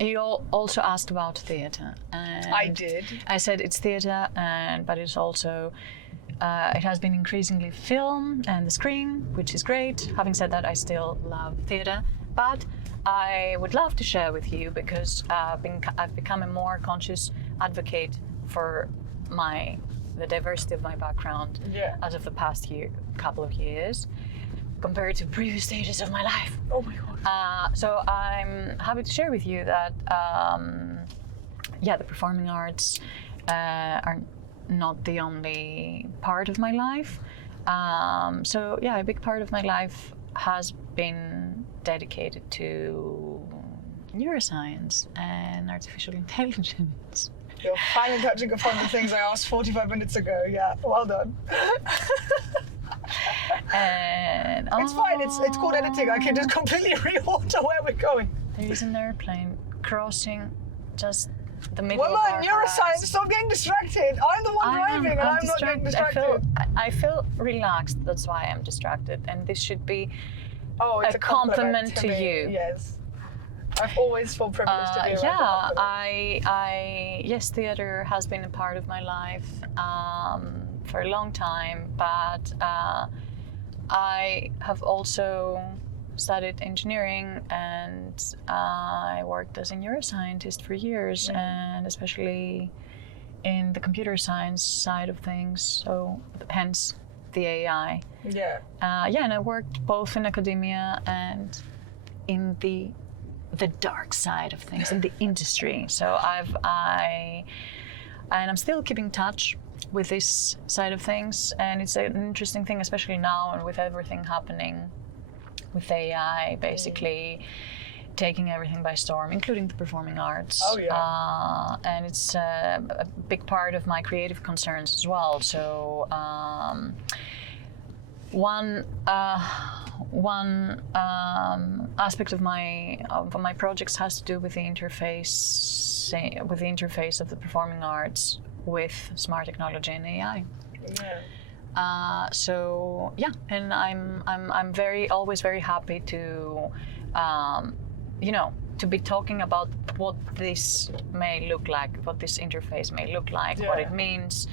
You also asked about theatre. I did. I said it's theatre, but it's also it has been increasingly film and the screen, which is great. Having said that, I still love theatre, but I would love to share with you, because I've become a more conscious advocate for the diversity of my background as of the past couple of years, compared to previous stages of my life. Oh my god. So I'm happy to share with you that the performing arts are not the only part of my life. A big part of my life has been dedicated to neuroscience and artificial intelligence. You're finally touching upon the things I asked 45 minutes ago. Yeah, well done. And it's fine. It's called editing. I can just completely reorder where we're going. There is an airplane crossing just the middle of our Woman, neuroscience, stop getting distracted. I'm the one driving, and I'm not getting distracted. I feel relaxed. That's why I'm distracted, and this should be it's a compliment to me. you. Yes. I've always felt privileged to be around yeah, the yes, theater has been a part of my life for a long time, but I have also studied engineering, and I worked as a neuroscientist for years, and especially in the computer science side of things, so hence the AI. Yeah. And I worked both in academia and in the dark side of things, in the industry. So I'm still keeping touch with this side of things, and it's an interesting thing, especially now and with everything happening with AI, basically taking everything by storm, including the performing arts. Oh yeah. And it's a big part of my creative concerns as well. So one aspect of my projects has to do with the interface of the performing arts with smart technology and AI. Yeah. And I'm always very happy to to be talking about what this may look like, what this interface may look like, what it means,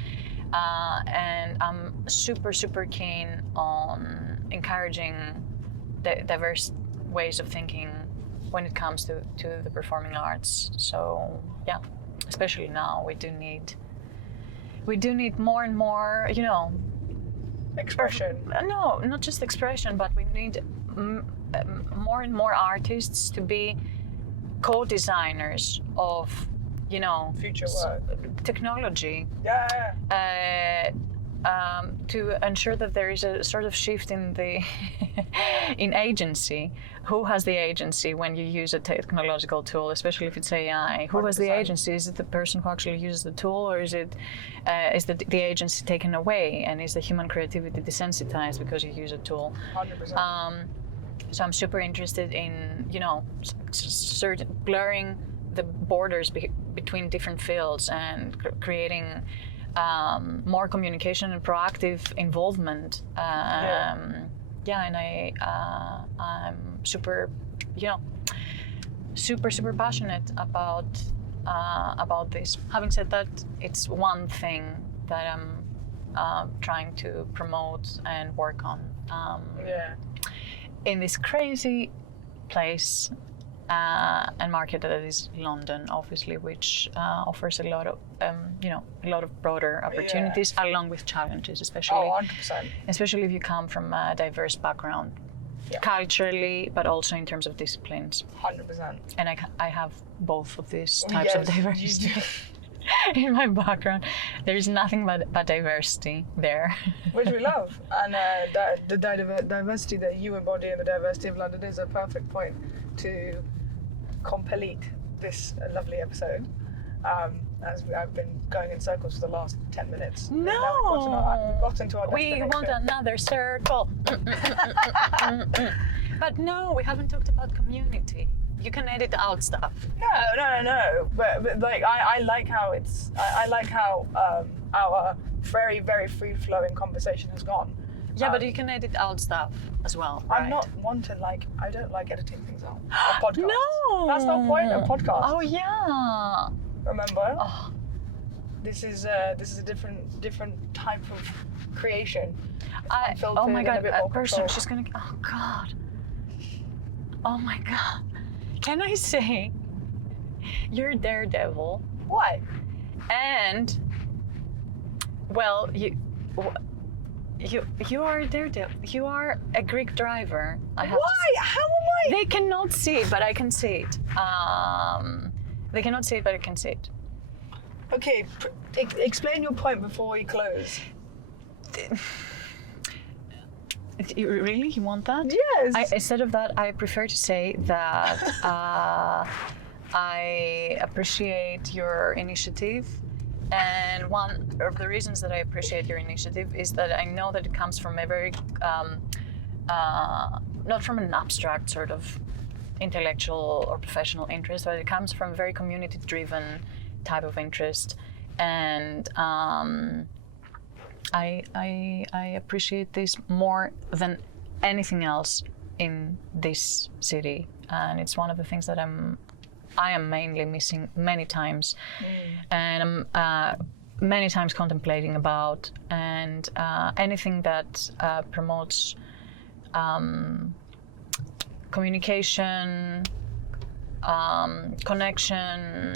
and I'm super keen on encouraging diverse ways of thinking when it comes to the performing arts. So yeah, especially now we do need more and more, expression. No, not just expression, but we need more and more artists to be co-designers of, future work, technology. Yeah. To ensure that there is a sort of shift in the in agency. Who has the agency when you use a technological tool, especially if it's AI? Who has the 100%. agency? Is it the person who actually uses the tool, or is it is the agency taken away, and is the human creativity desensitized because you use a tool? 100%. So I'm super interested in certain blurring the borders between different fields and creating more communication and proactive involvement. And I'm super passionate about this. Having said that, it's one thing that I'm trying to promote and work on. In this crazy place and market that is London, obviously, which offers a lot of broader opportunities along with challenges, especially 100%. especially if you come from a diverse background, culturally, but also in terms of disciplines. 100%. And I have both of these types of diversity in my background. There's nothing but diversity there. Which we love. And the diversity that you embody and the diversity of London is a perfect point to complete this lovely episode. As I've been going in circles for the last 10 minutes. No! We've got into our We destination. want another circle. But no, we haven't talked about community. You can edit out stuff. No. But like I like how our very, very free-flowing conversation has gone. Yeah, but you can edit out stuff as well. Right? I'm not one to I don't like editing things out. A podcast. No! That's the point of podcast. Oh yeah. Remember? Oh. This is a different type of creation. Oh my God, a bit a more person, control. she's gonna, oh God. Oh my God. Can I say, you're Daredevil, Why? and, well, you are a Daredevil. You are a Greek driver. I have to Why? How am I? They cannot see it, but I can see it. They cannot see it, but I can see it. Okay, explain your point before we close. Really? You want that? Yes. Instead of that, I prefer to say that I appreciate your initiative. And one of the reasons that I appreciate your initiative is that I know that it comes from a very, not from an abstract sort of intellectual or professional interest, but it comes from a very community-driven type of interest. And I appreciate this more than anything else in this city, and it's one of the things that I am mainly missing many times, and I'm many times contemplating about, and anything that promotes communication, connection,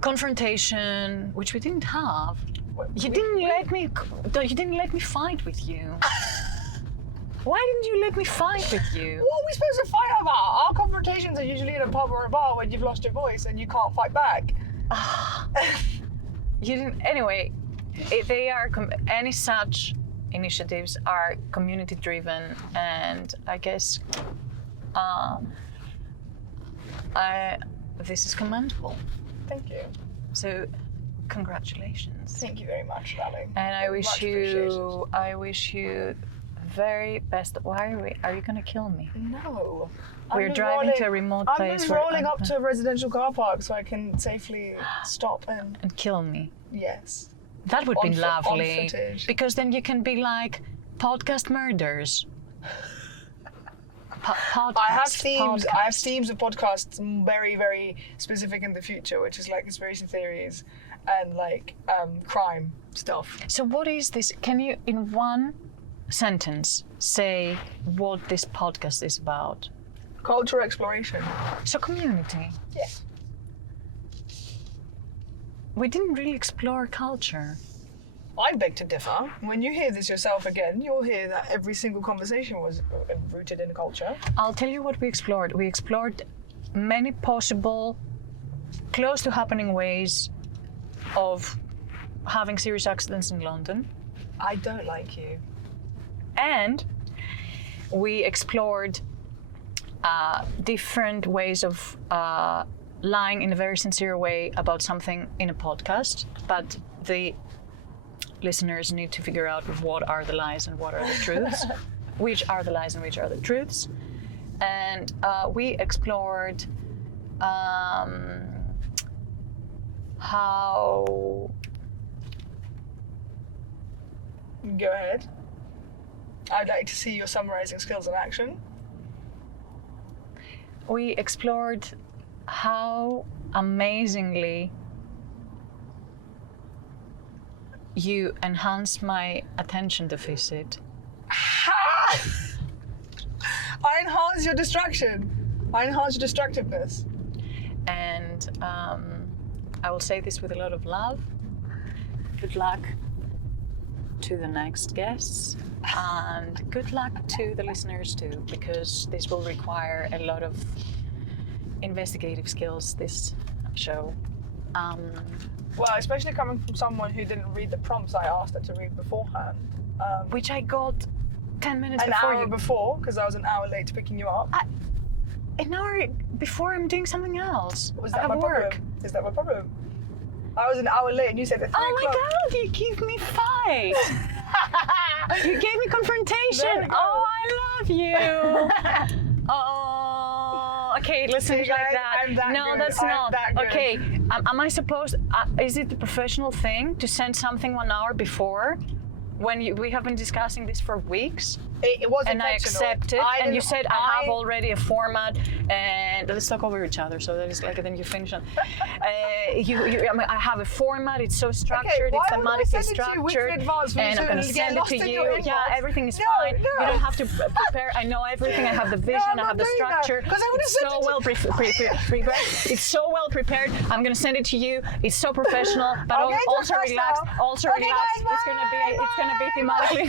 confrontation, which we didn't have. You didn't let me fight with you. Why didn't you let me fight with you? What are we supposed to fight about? Our confrontations are usually in a pub or a bar when you've lost your voice and you can't fight back. You didn't. Anyway, they are any such initiatives are community-driven, and I guess this is commendable. Thank you. So, congratulations. Thank you very much, darling. And I wish you very best. Are you gonna kill me? No. We're driving to a remote place. I'm just rolling up to a residential car park so I can safely stop and kill me. Yes. That would be lovely. On footage. Because then you can be like podcast murders. I have themes of podcasts very, very specific in the future, which is like conspiracy theories and like crime stuff. So what is this? Can you, in one sentence, say what this podcast is about? Cultural exploration. So community. Yeah. We didn't really explore culture. I beg to differ. When you hear this yourself again, you'll hear that every single conversation was rooted in culture. I'll tell you what we explored. We explored many possible, close to happening ways of having serious accidents in London. I don't like you. And we explored different ways of lying in a very sincere way about something in a podcast, but the listeners need to figure out what are the lies and what are the truths, which are the lies and which are the truths. And we explored how... Go ahead. I'd like to see your summarizing skills in action. We explored how amazingly you enhance my attention deficit. I enhance your distraction. I enhance your distractiveness. And I will say this with a lot of love. Good luck to the next guests, and good luck to the listeners too, because this will require a lot of investigative skills, this show. Well, especially coming from someone who didn't read the prompts I asked her to read beforehand. Which I got 10 minutes an before hour before, because I was an hour late to picking you up. An hour before I'm doing something else. Was that I have my work. problem? Is that my problem? I was an hour late and you said at 3 Oh o'clock. my God, you give me fight. You gave me confrontation. There we go. Oh, I love you. Oh, okay, listen See, like guys, that. I'm that No, good. that's I'm not. that good. Okay, am I supposed, is it the professional thing to send something 1 hour before? When we have been discussing this for weeks? It was And I intentional. accepted, and you said I have already a format, and let's talk over each other. So that is like, then you finish on. I mean, I have a format. It's so structured. why it's would I thematically send it to you weeks in structured, advance when and you I'm going to shouldn't get send it lost to in you. your Yeah, inbox? everything is No, fine. no. You don't have to prepare. I know everything. I have the vision. I'm I have not the doing that, structure. 'cause I would've It's sent so it to- well prepared. It's so well prepared. I'm going to send it to you. It's so professional, but Okay, also just relaxed. now. Also Okay, relaxed. guys, It's going to be thematically.